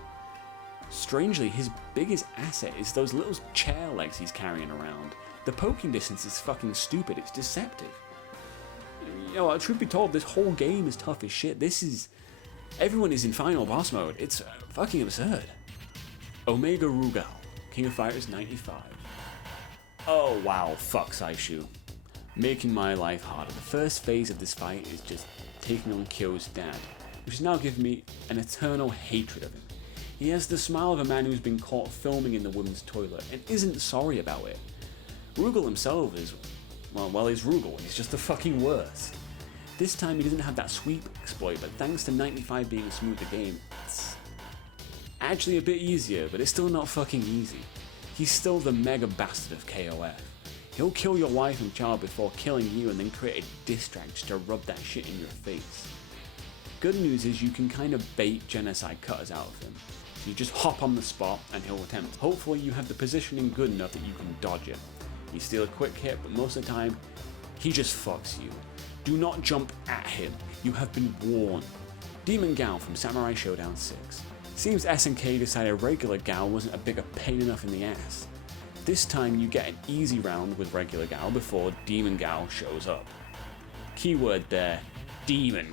Strangely, his biggest asset is those little chair legs he's carrying around. The poking distance is fucking stupid, it's deceptive. You know, truth be told, this whole game is tough as shit. Everyone is in final boss mode. It's fucking absurd. Omega Rugal, King of Fighters 95. Oh wow, fuck Saishu. Making my life harder. The first phase of this fight is just taking on Kyo's dad, which has now given me an eternal hatred of him. He has the smile of a man who's been caught filming in the women's toilet and isn't sorry about it. Rugal himself is, well, he's Rugal. He's just the fucking worst. This time he doesn't have that sweep exploit, but thanks to 95 being a smoother game, it's actually a bit easier, but it's still not fucking easy. He's still the mega bastard of KOF. He'll kill your wife and child before killing you and then create a diss track just to rub that shit in your face. Good news is you can kind of bait genocide cutters out of him. You just hop on the spot and he'll attempt. Hopefully you have the positioning good enough that you can dodge it. You steal a quick hit, but most of the time, he just fucks you. Do not jump at him. You have been warned. Demon Gao from Samurai Showdown 6. Seems SnK decided regular Gao wasn't a bigger pain enough in the ass. This time you get an easy round with regular Gao before Demon Gao shows up. Keyword there, demon.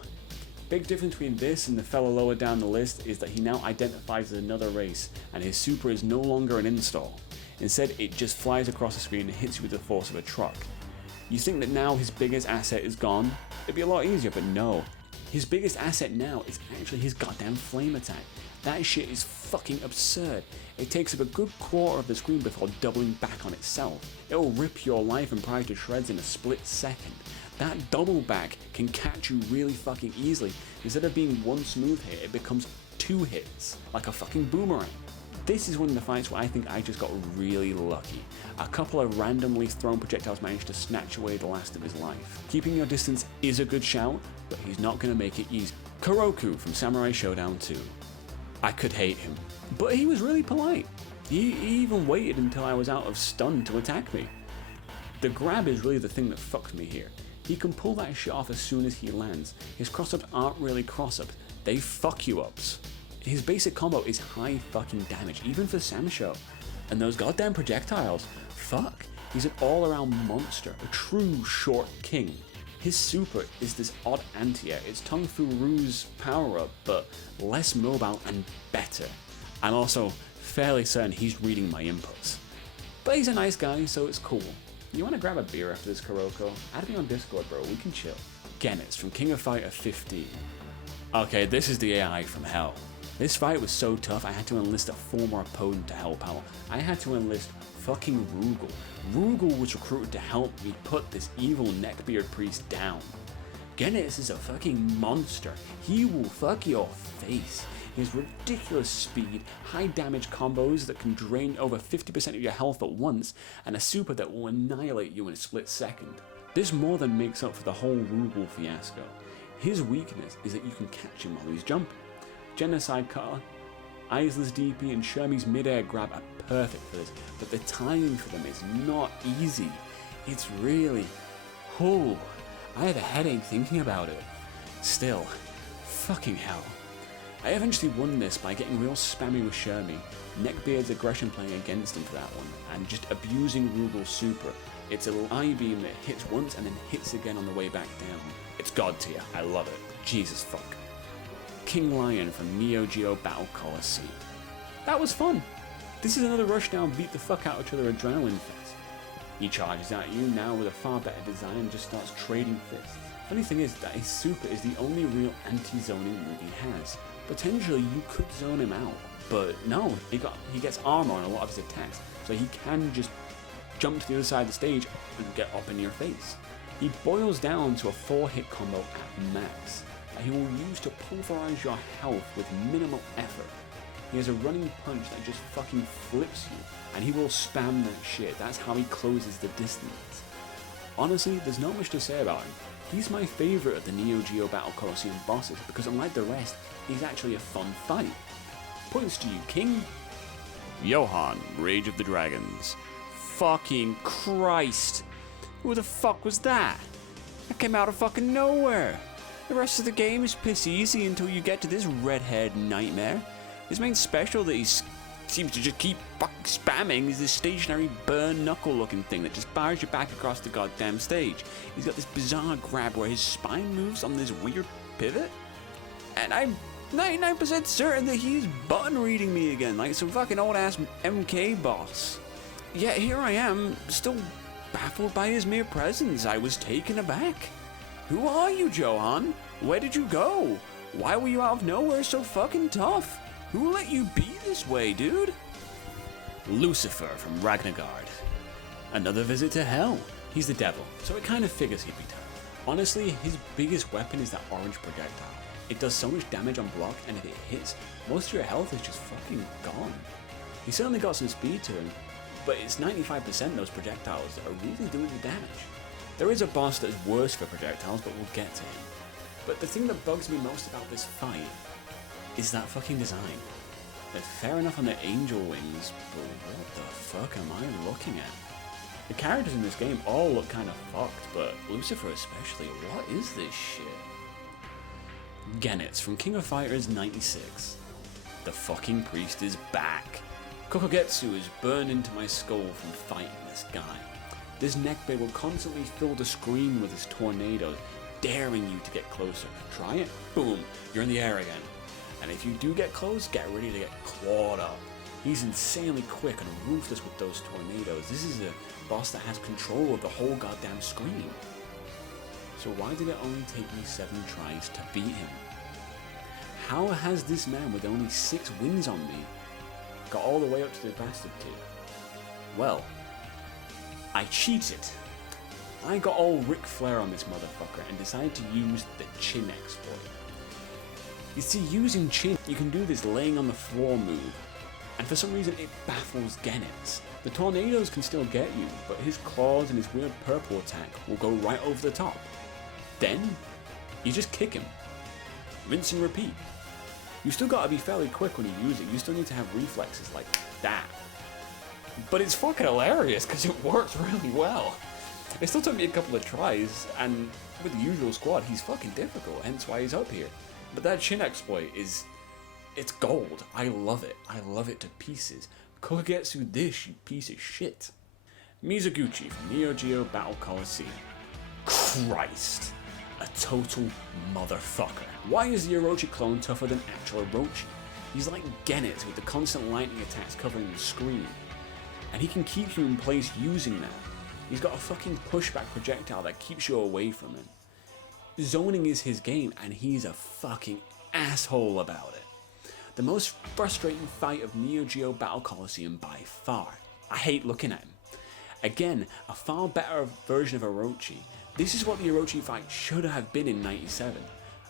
Big difference between this and the fellow lower down the list is that he now identifies as another race, and his super is no longer an install. Instead, it just flies across the screen and hits you with the force of a truck. You think that now his biggest asset is gone? It'd be a lot easier, but no. His biggest asset now is actually his goddamn flame attack. That shit is fucking absurd. It takes up a good quarter of the screen before doubling back on itself. It'll rip your life and pride to shreds in a split second. That double back can catch you really fucking easily. Instead of being one smooth hit, it becomes 2 hits, like a fucking boomerang. This is one of the fights where I think I just got really lucky. A couple of randomly thrown projectiles managed to snatch away the last of his life. Keeping your distance is a good shout, but he's not going to make it easy. Kuroku from Samurai Showdown 2. I could hate him, but he was really polite. He even waited until I was out of stun to attack me. The grab is really the thing that fucked me here. He can pull that shit off as soon as he lands. His cross-ups aren't really cross-ups, they fuck you ups. His basic combo is high fucking damage, even for Samsho. And those goddamn projectiles, fuck. He's an all-around monster, a true short king. His super is this odd anti-air. It's Tung Fu Ru's power-up, but less mobile and better. I'm also fairly certain he's reading my inputs. But he's a nice guy, so it's cool. You wanna grab a beer after this, Kuroko? Add me on Discord, bro, we can chill. Genitz from King of Fighter 15. Okay, this is the AI from hell. This fight was so tough, I had to enlist a former opponent to help out. I had to enlist fucking Rugal. Rugal was recruited to help me put this evil neckbeard priest down. Genitz is a fucking monster. He will fuck your face. He has ridiculous speed, high damage combos that can drain over 50% of your health at once, and a super that will annihilate you in a split second. This more than makes up for the whole Rugal fiasco. His weakness is that you can catch him while he's jumping. Genocide Cutter, Isla's DP and Shermie's mid-air grab are perfect for this, but the timing for them is not easy. It's really... I have a headache thinking about it. Still, fucking hell. I eventually won this by getting real spammy with Shermie, Neckbeard's aggression playing against him for that one, and just abusing Rugal's super. It's a I-beam that hits once and then hits again on the way back down. It's god tier, I love it. Jesus fuck. King Lion from Neo Geo Battle Coliseum. That was fun. This is another rushdown beat the fuck out of each other adrenaline fest. He charges at you now with a far better design and just starts trading fists. Funny thing is that his super is the only real anti-zoning move he has. Potentially you could zone him out, but no, he gets armor on a lot of his attacks, so he can just jump to the other side of the stage and get up in your face. He boils down to a 4-hit combo at max that he will use to pulverize your health with minimal effort. He has a running punch that just fucking flips you, and he will spam that shit. That's how he closes the distance. Honestly, there's not much to say about him. He's my favourite of the Neo Geo Battle Coliseum bosses because unlike the rest, he's actually a fun fight. Points to you, King. Johan, Rage of the Dragons. Fucking Christ. Who the fuck was that? That came out of fucking nowhere. The rest of the game is piss easy until you get to this red-haired nightmare. His main special that he seems to just keep fucking spamming is this stationary burn knuckle looking thing that just bars your back across the goddamn stage. He's got this bizarre grab where his spine moves on this weird pivot. And I'm 99% certain that he's button reading me again like some fucking old ass SnK Boss. Yet here I am, still baffled by his mere presence. I was taken aback. Who are you, Johan? Where did you go? Why were you out of nowhere so fucking tough? Who let you be this way, dude? Lucifer from Ragnargard. Another visit to hell. He's the devil, so it kind of figures he'd be tough. Honestly, his biggest weapon is that orange projectile. It does so much damage on block, and if it hits, most of your health is just fucking gone. He's certainly got some speed to him, but it's 95% those projectiles that are really doing the damage. There is a boss that is worse for projectiles, but we'll get to him. But the thing that bugs me most about this fight is that fucking design. They're fair enough on the angel wings, but what the fuck am I looking at? The characters in this game all look kind of fucked, but Lucifer especially, what is this shit? Genitz from King of Fighters 96. The fucking priest is back. Kokogetsu is burned into my skull from fighting this guy. This neckbeard will constantly fill the screen with his tornadoes, daring you to get closer. Try it, boom, you're in the air again. And if you do get close, get ready to get clawed up. He's insanely quick and ruthless with those tornadoes. This is a boss that has control of the whole goddamn screen. So why did it only take me 7 tries to beat him? How has this man with only 6 wins on me got all the way up to the bastard tier? Well, I cheated. I got all Ric Flair on this motherfucker and decided to use the chin exploit. You see, using chin, you can do this laying on the floor move, and for some reason it baffles Genets. The tornadoes can still get you, but his claws and his weird purple attack will go right over the top. Then, you just kick him. Rinse and repeat. You still gotta be fairly quick when you use it, you still need to have reflexes like that. But it's fucking hilarious because it works really well. It still took me a couple of tries, and with the usual squad, he's fucking difficult, hence why he's up here. But that chin exploit it's gold. I love it. I love it to pieces. Kogetsu this, you piece of shit. Mizuguchi from Neo Geo Battle Coliseum. Christ. A total motherfucker. Why is the Orochi clone tougher than actual Orochi? He's like Genets with the constant lightning attacks covering the screen. And he can keep you in place using that. He's got a fucking pushback projectile that keeps you away from him. Zoning is his game, and he's a fucking asshole about it. The most frustrating fight of Neo Geo Battle Coliseum by far. I hate looking at him. Again, a far better version of Orochi. This is what the Orochi fight should have been in 97.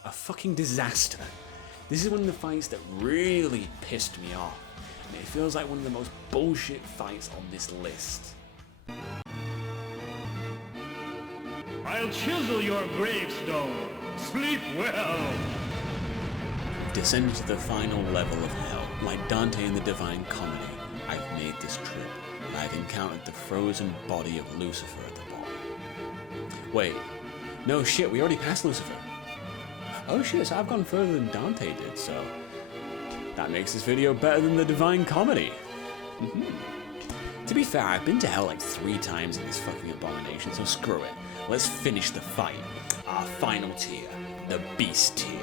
A fucking disaster. This is one of the fights that really pissed me off. And it feels like one of the most bullshit fights on this list. I'll chisel your gravestone. Sleep well. Descend to the final level of hell. Like Dante in the Divine Comedy, I've made this trip, and I've encountered the frozen body of Lucifer at the bottom. Wait, no shit, we already passed Lucifer. Oh shit, so I've gone further than Dante did, so that makes this video better than the Divine Comedy. To be fair, I've been to hell like 3 times in this fucking abomination, so screw it. Let's finish the fight. Our final tier, the Beast tier.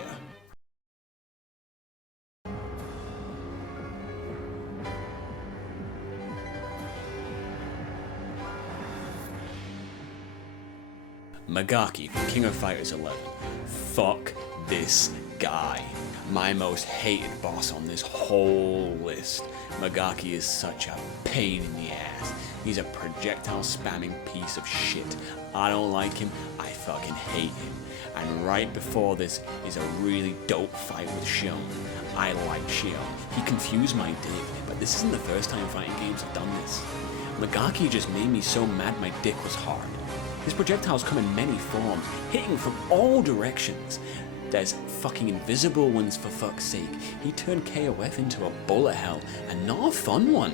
Magaki from King of Fighters 11. Fuck this guy. My most hated boss on this whole list. Magaki is such a pain in the ass. He's a projectile spamming piece of shit. I don't like him, I fucking hate him. And right before this is a really dope fight with Shion. I like Shion. He confused my dick, but this isn't the first time fighting games have done this. Magaki just made me so mad my dick was hard. His projectiles come in many forms, hitting from all directions. There's fucking invisible ones for fuck's sake. He turned KOF into a bullet hell, and not a fun one.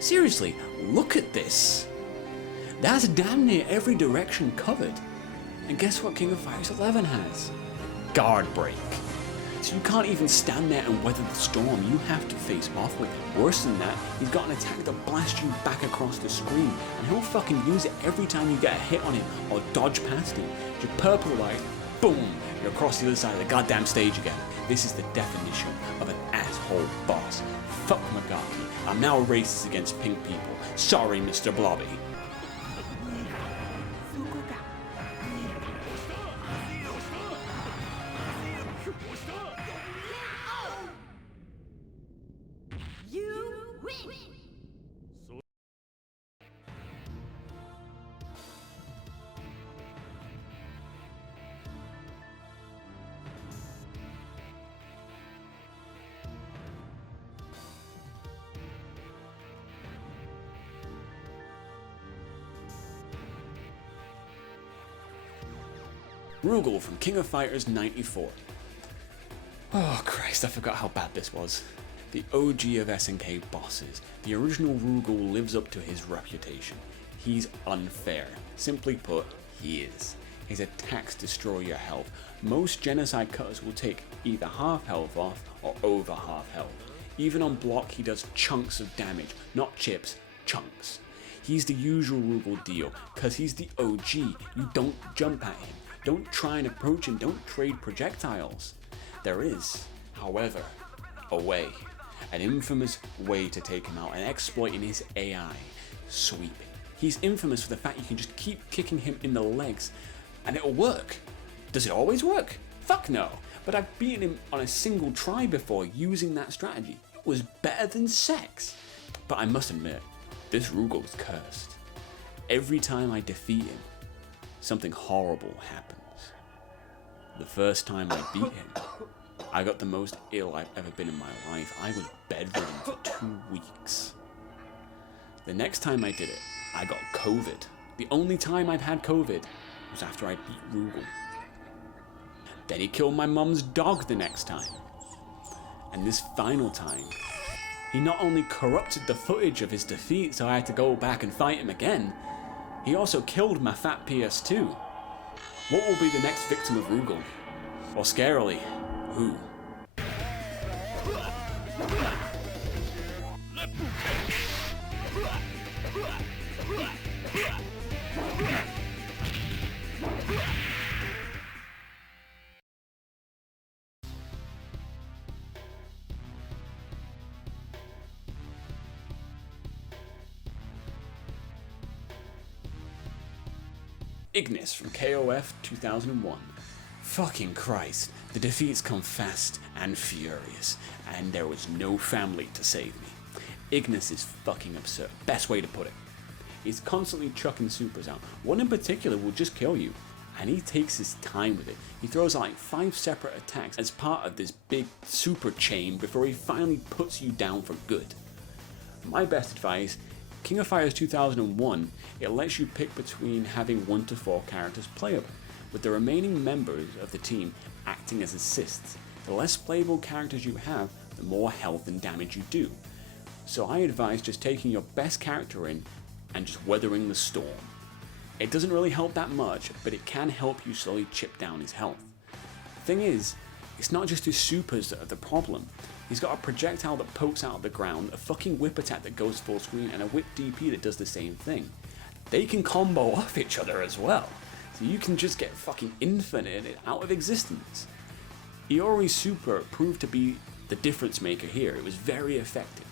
Seriously, look at this. That's damn near every direction covered. And guess what King of Fighters 11 has? Guard break. So you can't even stand there and weather the storm, you have to face off with it. Worse than that, he's got an attack that blasts you back across the screen, and he'll fucking use it every time you get a hit on him or dodge past him. Your purple light, boom, you're across the other side of the goddamn stage again. This is the definition of an asshole boss. Fuck Magaki. I'm now racist against pink people. Sorry, Mr. Blobby. Rugal from King of Fighters 94. Oh Christ, I forgot how bad this was. The OG of SnK bosses. The original Rugal lives up to his reputation. He's unfair. Simply put, he is. His attacks destroy your health. Most genocide cutters will take either half health off or over half health. Even on block, he does chunks of damage, not chips, chunks. He's the usual Rugal deal, cause he's the OG. You don't jump at him, don't try and approach him, don't trade projectiles. There is, however, a way, an infamous way to take him out and exploiting his AI, sweeping. He's infamous for the fact you can just keep kicking him in the legs and it'll work. Does it always work? Fuck no. But I've beaten him on a single try before using that strategy. It was better than sex. But I must admit, this Rugal is cursed. Every time I defeat him, something horrible happens. The first time I beat him, I got the most ill I've ever been in my life. I was bedridden for 2 weeks. The next time I did it, I got COVID. The only time I've had COVID was after I beat Rugal. Then he killed my mum's dog the next time. And this final time, he not only corrupted the footage of his defeat so I had to go back and fight him again, he also killed my fat PS2. What will be the next victim of Rugal? Or scarily, who? Ignis from KOF 2001. Fucking Christ, the defeats come fast and furious, and there was no family to save me. Ignis is fucking absurd, best way to put it. He's constantly chucking supers out. One in particular will just kill you, and he takes his time with it. He throws out like 5 separate attacks as part of this big super chain before he finally puts you down for good. My best advice, King of Fighters 2001, it lets you pick between having 1 to 4 characters playable, with the remaining members of the team acting as assists. The less playable characters you have, the more health and damage you do. So I advise just taking your best character in and just weathering the storm. It doesn't really help that much, but it can help you slowly chip down his health. The thing is, it's not just his supers that are the problem. He's got a projectile that pokes out of the ground, a fucking whip attack that goes full screen, and a whip DP that does the same thing. They can combo off each other as well, so you can just get fucking infinite out of existence. Iori's super proved to be the difference maker here. It was very effective.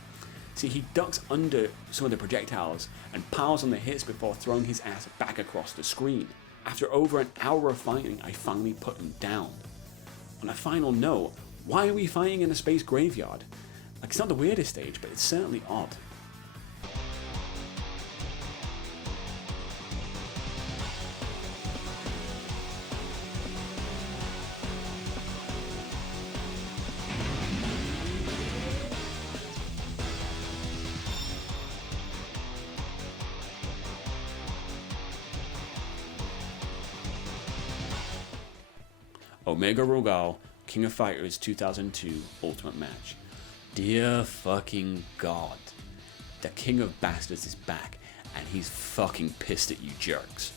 See, he ducks under some of the projectiles and piles on the hits before throwing his ass back across the screen. After over an hour of fighting, I finally put him down. On a final note, why are we fighting in a space graveyard? Like, it's not the weirdest stage, but it's certainly odd. Omega Rugal, King of Fighters 2002 Ultimate Match. Dear fucking God. The King of Bastards is back, and he's fucking pissed at you jerks.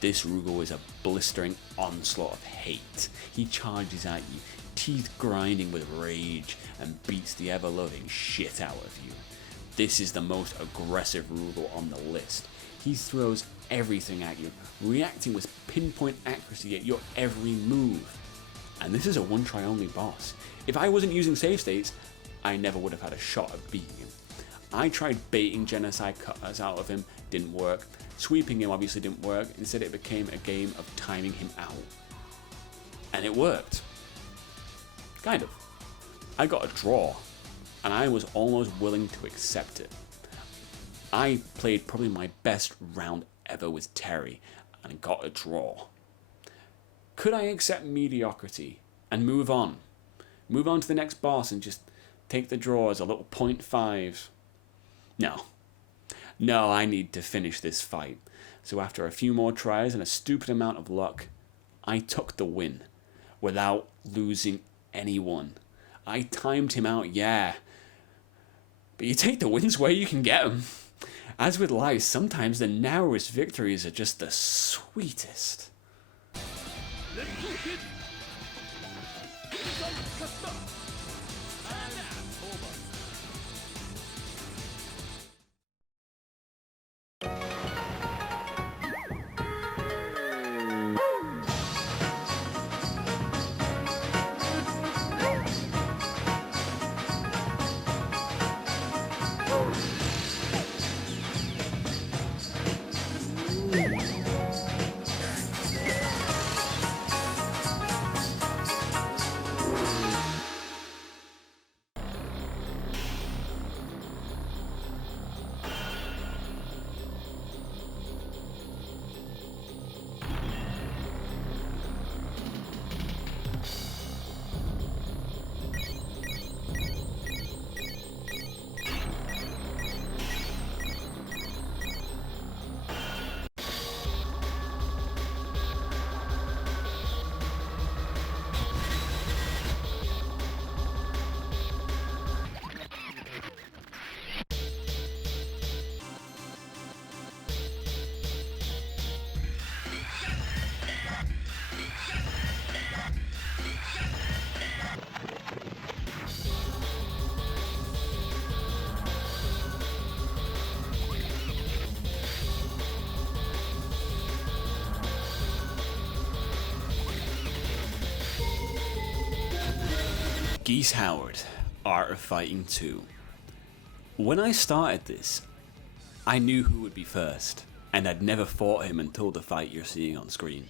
This Rugal is a blistering onslaught of hate. He charges at you, teeth grinding with rage, and beats the ever-loving shit out of you. This is the most aggressive Rugal on the list. He throws everything at you, reacting with pinpoint accuracy at your every move. And this is a one try only boss. If I wasn't using save states, I never would have had a shot at beating him. I tried baiting genocide cutters out of him, didn't work. Sweeping him obviously didn't work. Instead it became a game of timing him out. And it worked. Kind of. I got a draw, and I was almost willing to accept it. I played probably my best round ever with Terry, and got a draw. Could I accept mediocrity and move on? Move on to the next boss and just take the draw as a little 0.5? No. No, I need to finish this fight. So after a few more tries and a stupid amount of luck, I took the win without losing anyone. I timed him out, yeah. But you take the wins where you can get them. As with life, sometimes the narrowest victories are just the sweetest. Geese Howard, Art of Fighting 2. When I started this, I knew who would be first, and I'd never fought him until the fight you're seeing on screen.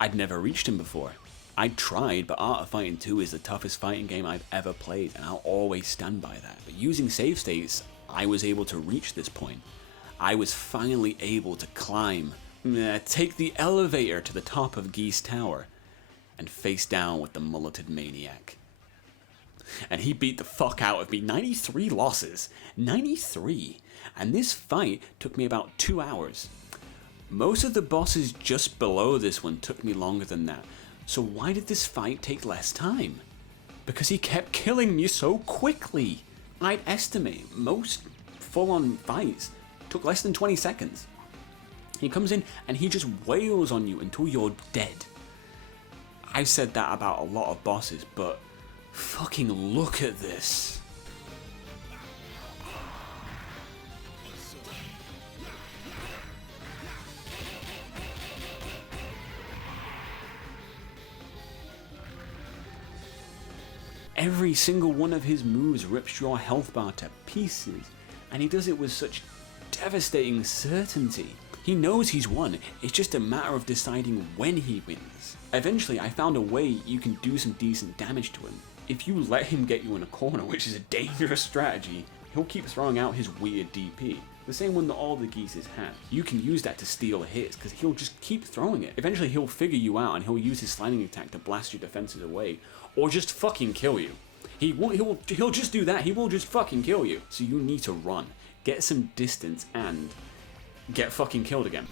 I'd never reached him before. I'd tried, but Art of Fighting 2 is the toughest fighting game I've ever played, and I'll always stand by that. But using save states, I was able to reach this point. I was finally able to climb, take the elevator to the top of Geese Tower, and face down with the mulleted maniac. And he beat the fuck out of me. 93 losses. 93. And this fight took me about 2 hours. Most of the bosses just below this one took me longer than that. So why did this fight take less time? Because he kept killing me so quickly. I'd estimate most full-on fights took less than 20 seconds. He comes in and he just wails on you until you're dead. I've said that about a lot of bosses, but fucking look at this. Every single one of his moves rips your health bar to pieces, and he does it with such devastating certainty. He knows he's won, it's just a matter of deciding when he wins. Eventually I found a way you can do some decent damage to him. If you let him get you in a corner, which is a dangerous strategy, he'll keep throwing out his weird DP. The same one that all the geeses have. You can use that to steal hits, because he'll just keep throwing it. Eventually he'll figure you out and he'll use his sliding attack to blast your defenses away, or just fucking kill you. He'll just do that, he will just fucking kill you. So you need to run, get some distance, and get fucking killed again.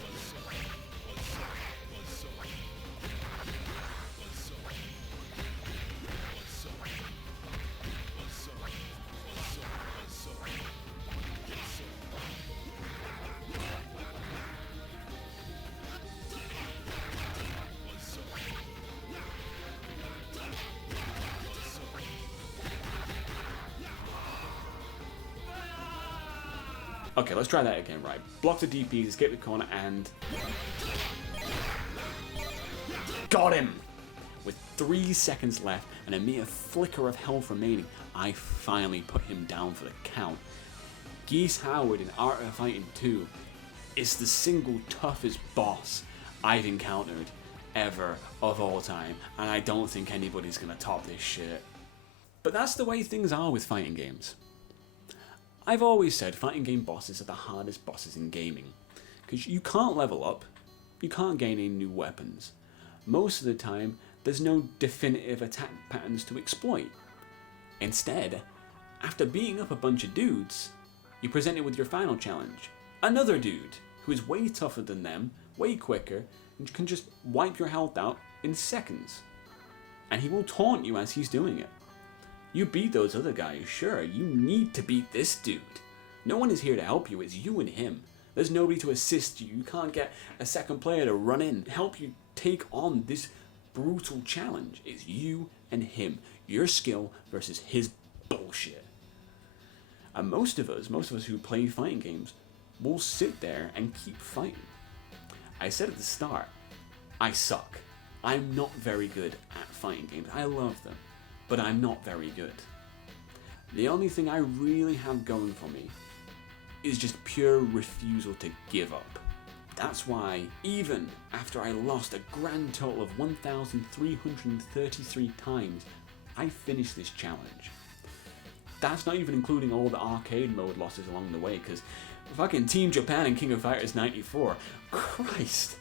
Okay, let's try that again, right? Block the DPs, escape the corner, and got him! With 3 seconds left and a mere flicker of health remaining, I finally put him down for the count. Geese Howard in Art of Fighting 2 is the single toughest boss I've encountered ever of all time, and I don't think anybody's gonna top this shit. But that's the way things are with fighting games. I've always said fighting game bosses are the hardest bosses in gaming, because you can't level up, you can't gain any new weapons. Most of the time, there's no definitive attack patterns to exploit. Instead, after beating up a bunch of dudes, you're presented with your final challenge. Another dude, who is way tougher than them, way quicker, and can just wipe your health out in seconds. And he will taunt you as he's doing it. You beat those other guys, sure, you need to beat this dude. No one is here to help you, it's you and him. There's nobody to assist you, you can't get a second player to run in, help you take on this brutal challenge. It's you and him, your skill versus his bullshit. And most of us who play fighting games, will sit there and keep fighting. I said at the start, I suck. I'm not very good at fighting games, I love them. But I'm not very good. The only thing I really have going for me is just pure refusal to give up. That's why, even after I lost a grand total of 1,333 times, I finished this challenge. That's not even including all the arcade mode losses along the way, because fucking Team Japan and King of Fighters 94, Christ,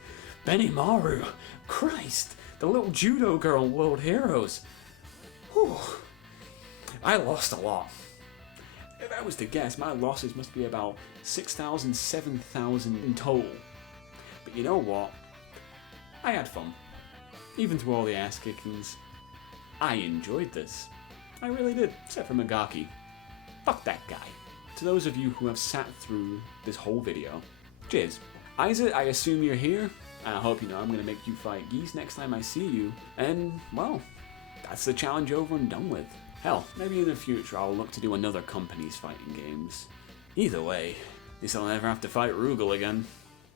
Benimaru, Christ, the little judo girl in World Heroes. Whew. I lost a lot. If I was to guess, my losses must be about 6,000, 7,000 in total. But you know what? I had fun. Even through all the ass kickings, I enjoyed this. I really did, except for Magaki. Fuck that guy. To those of you who have sat through this whole video, cheers. Isaac, I assume you're here, and I hope you know I'm going to make you fight geese next time I see you, and, well, that's the challenge over and done with. Hell, maybe in the future I'll look to do another company's fighting games. Either way, at least I'll never have to fight Rugal again.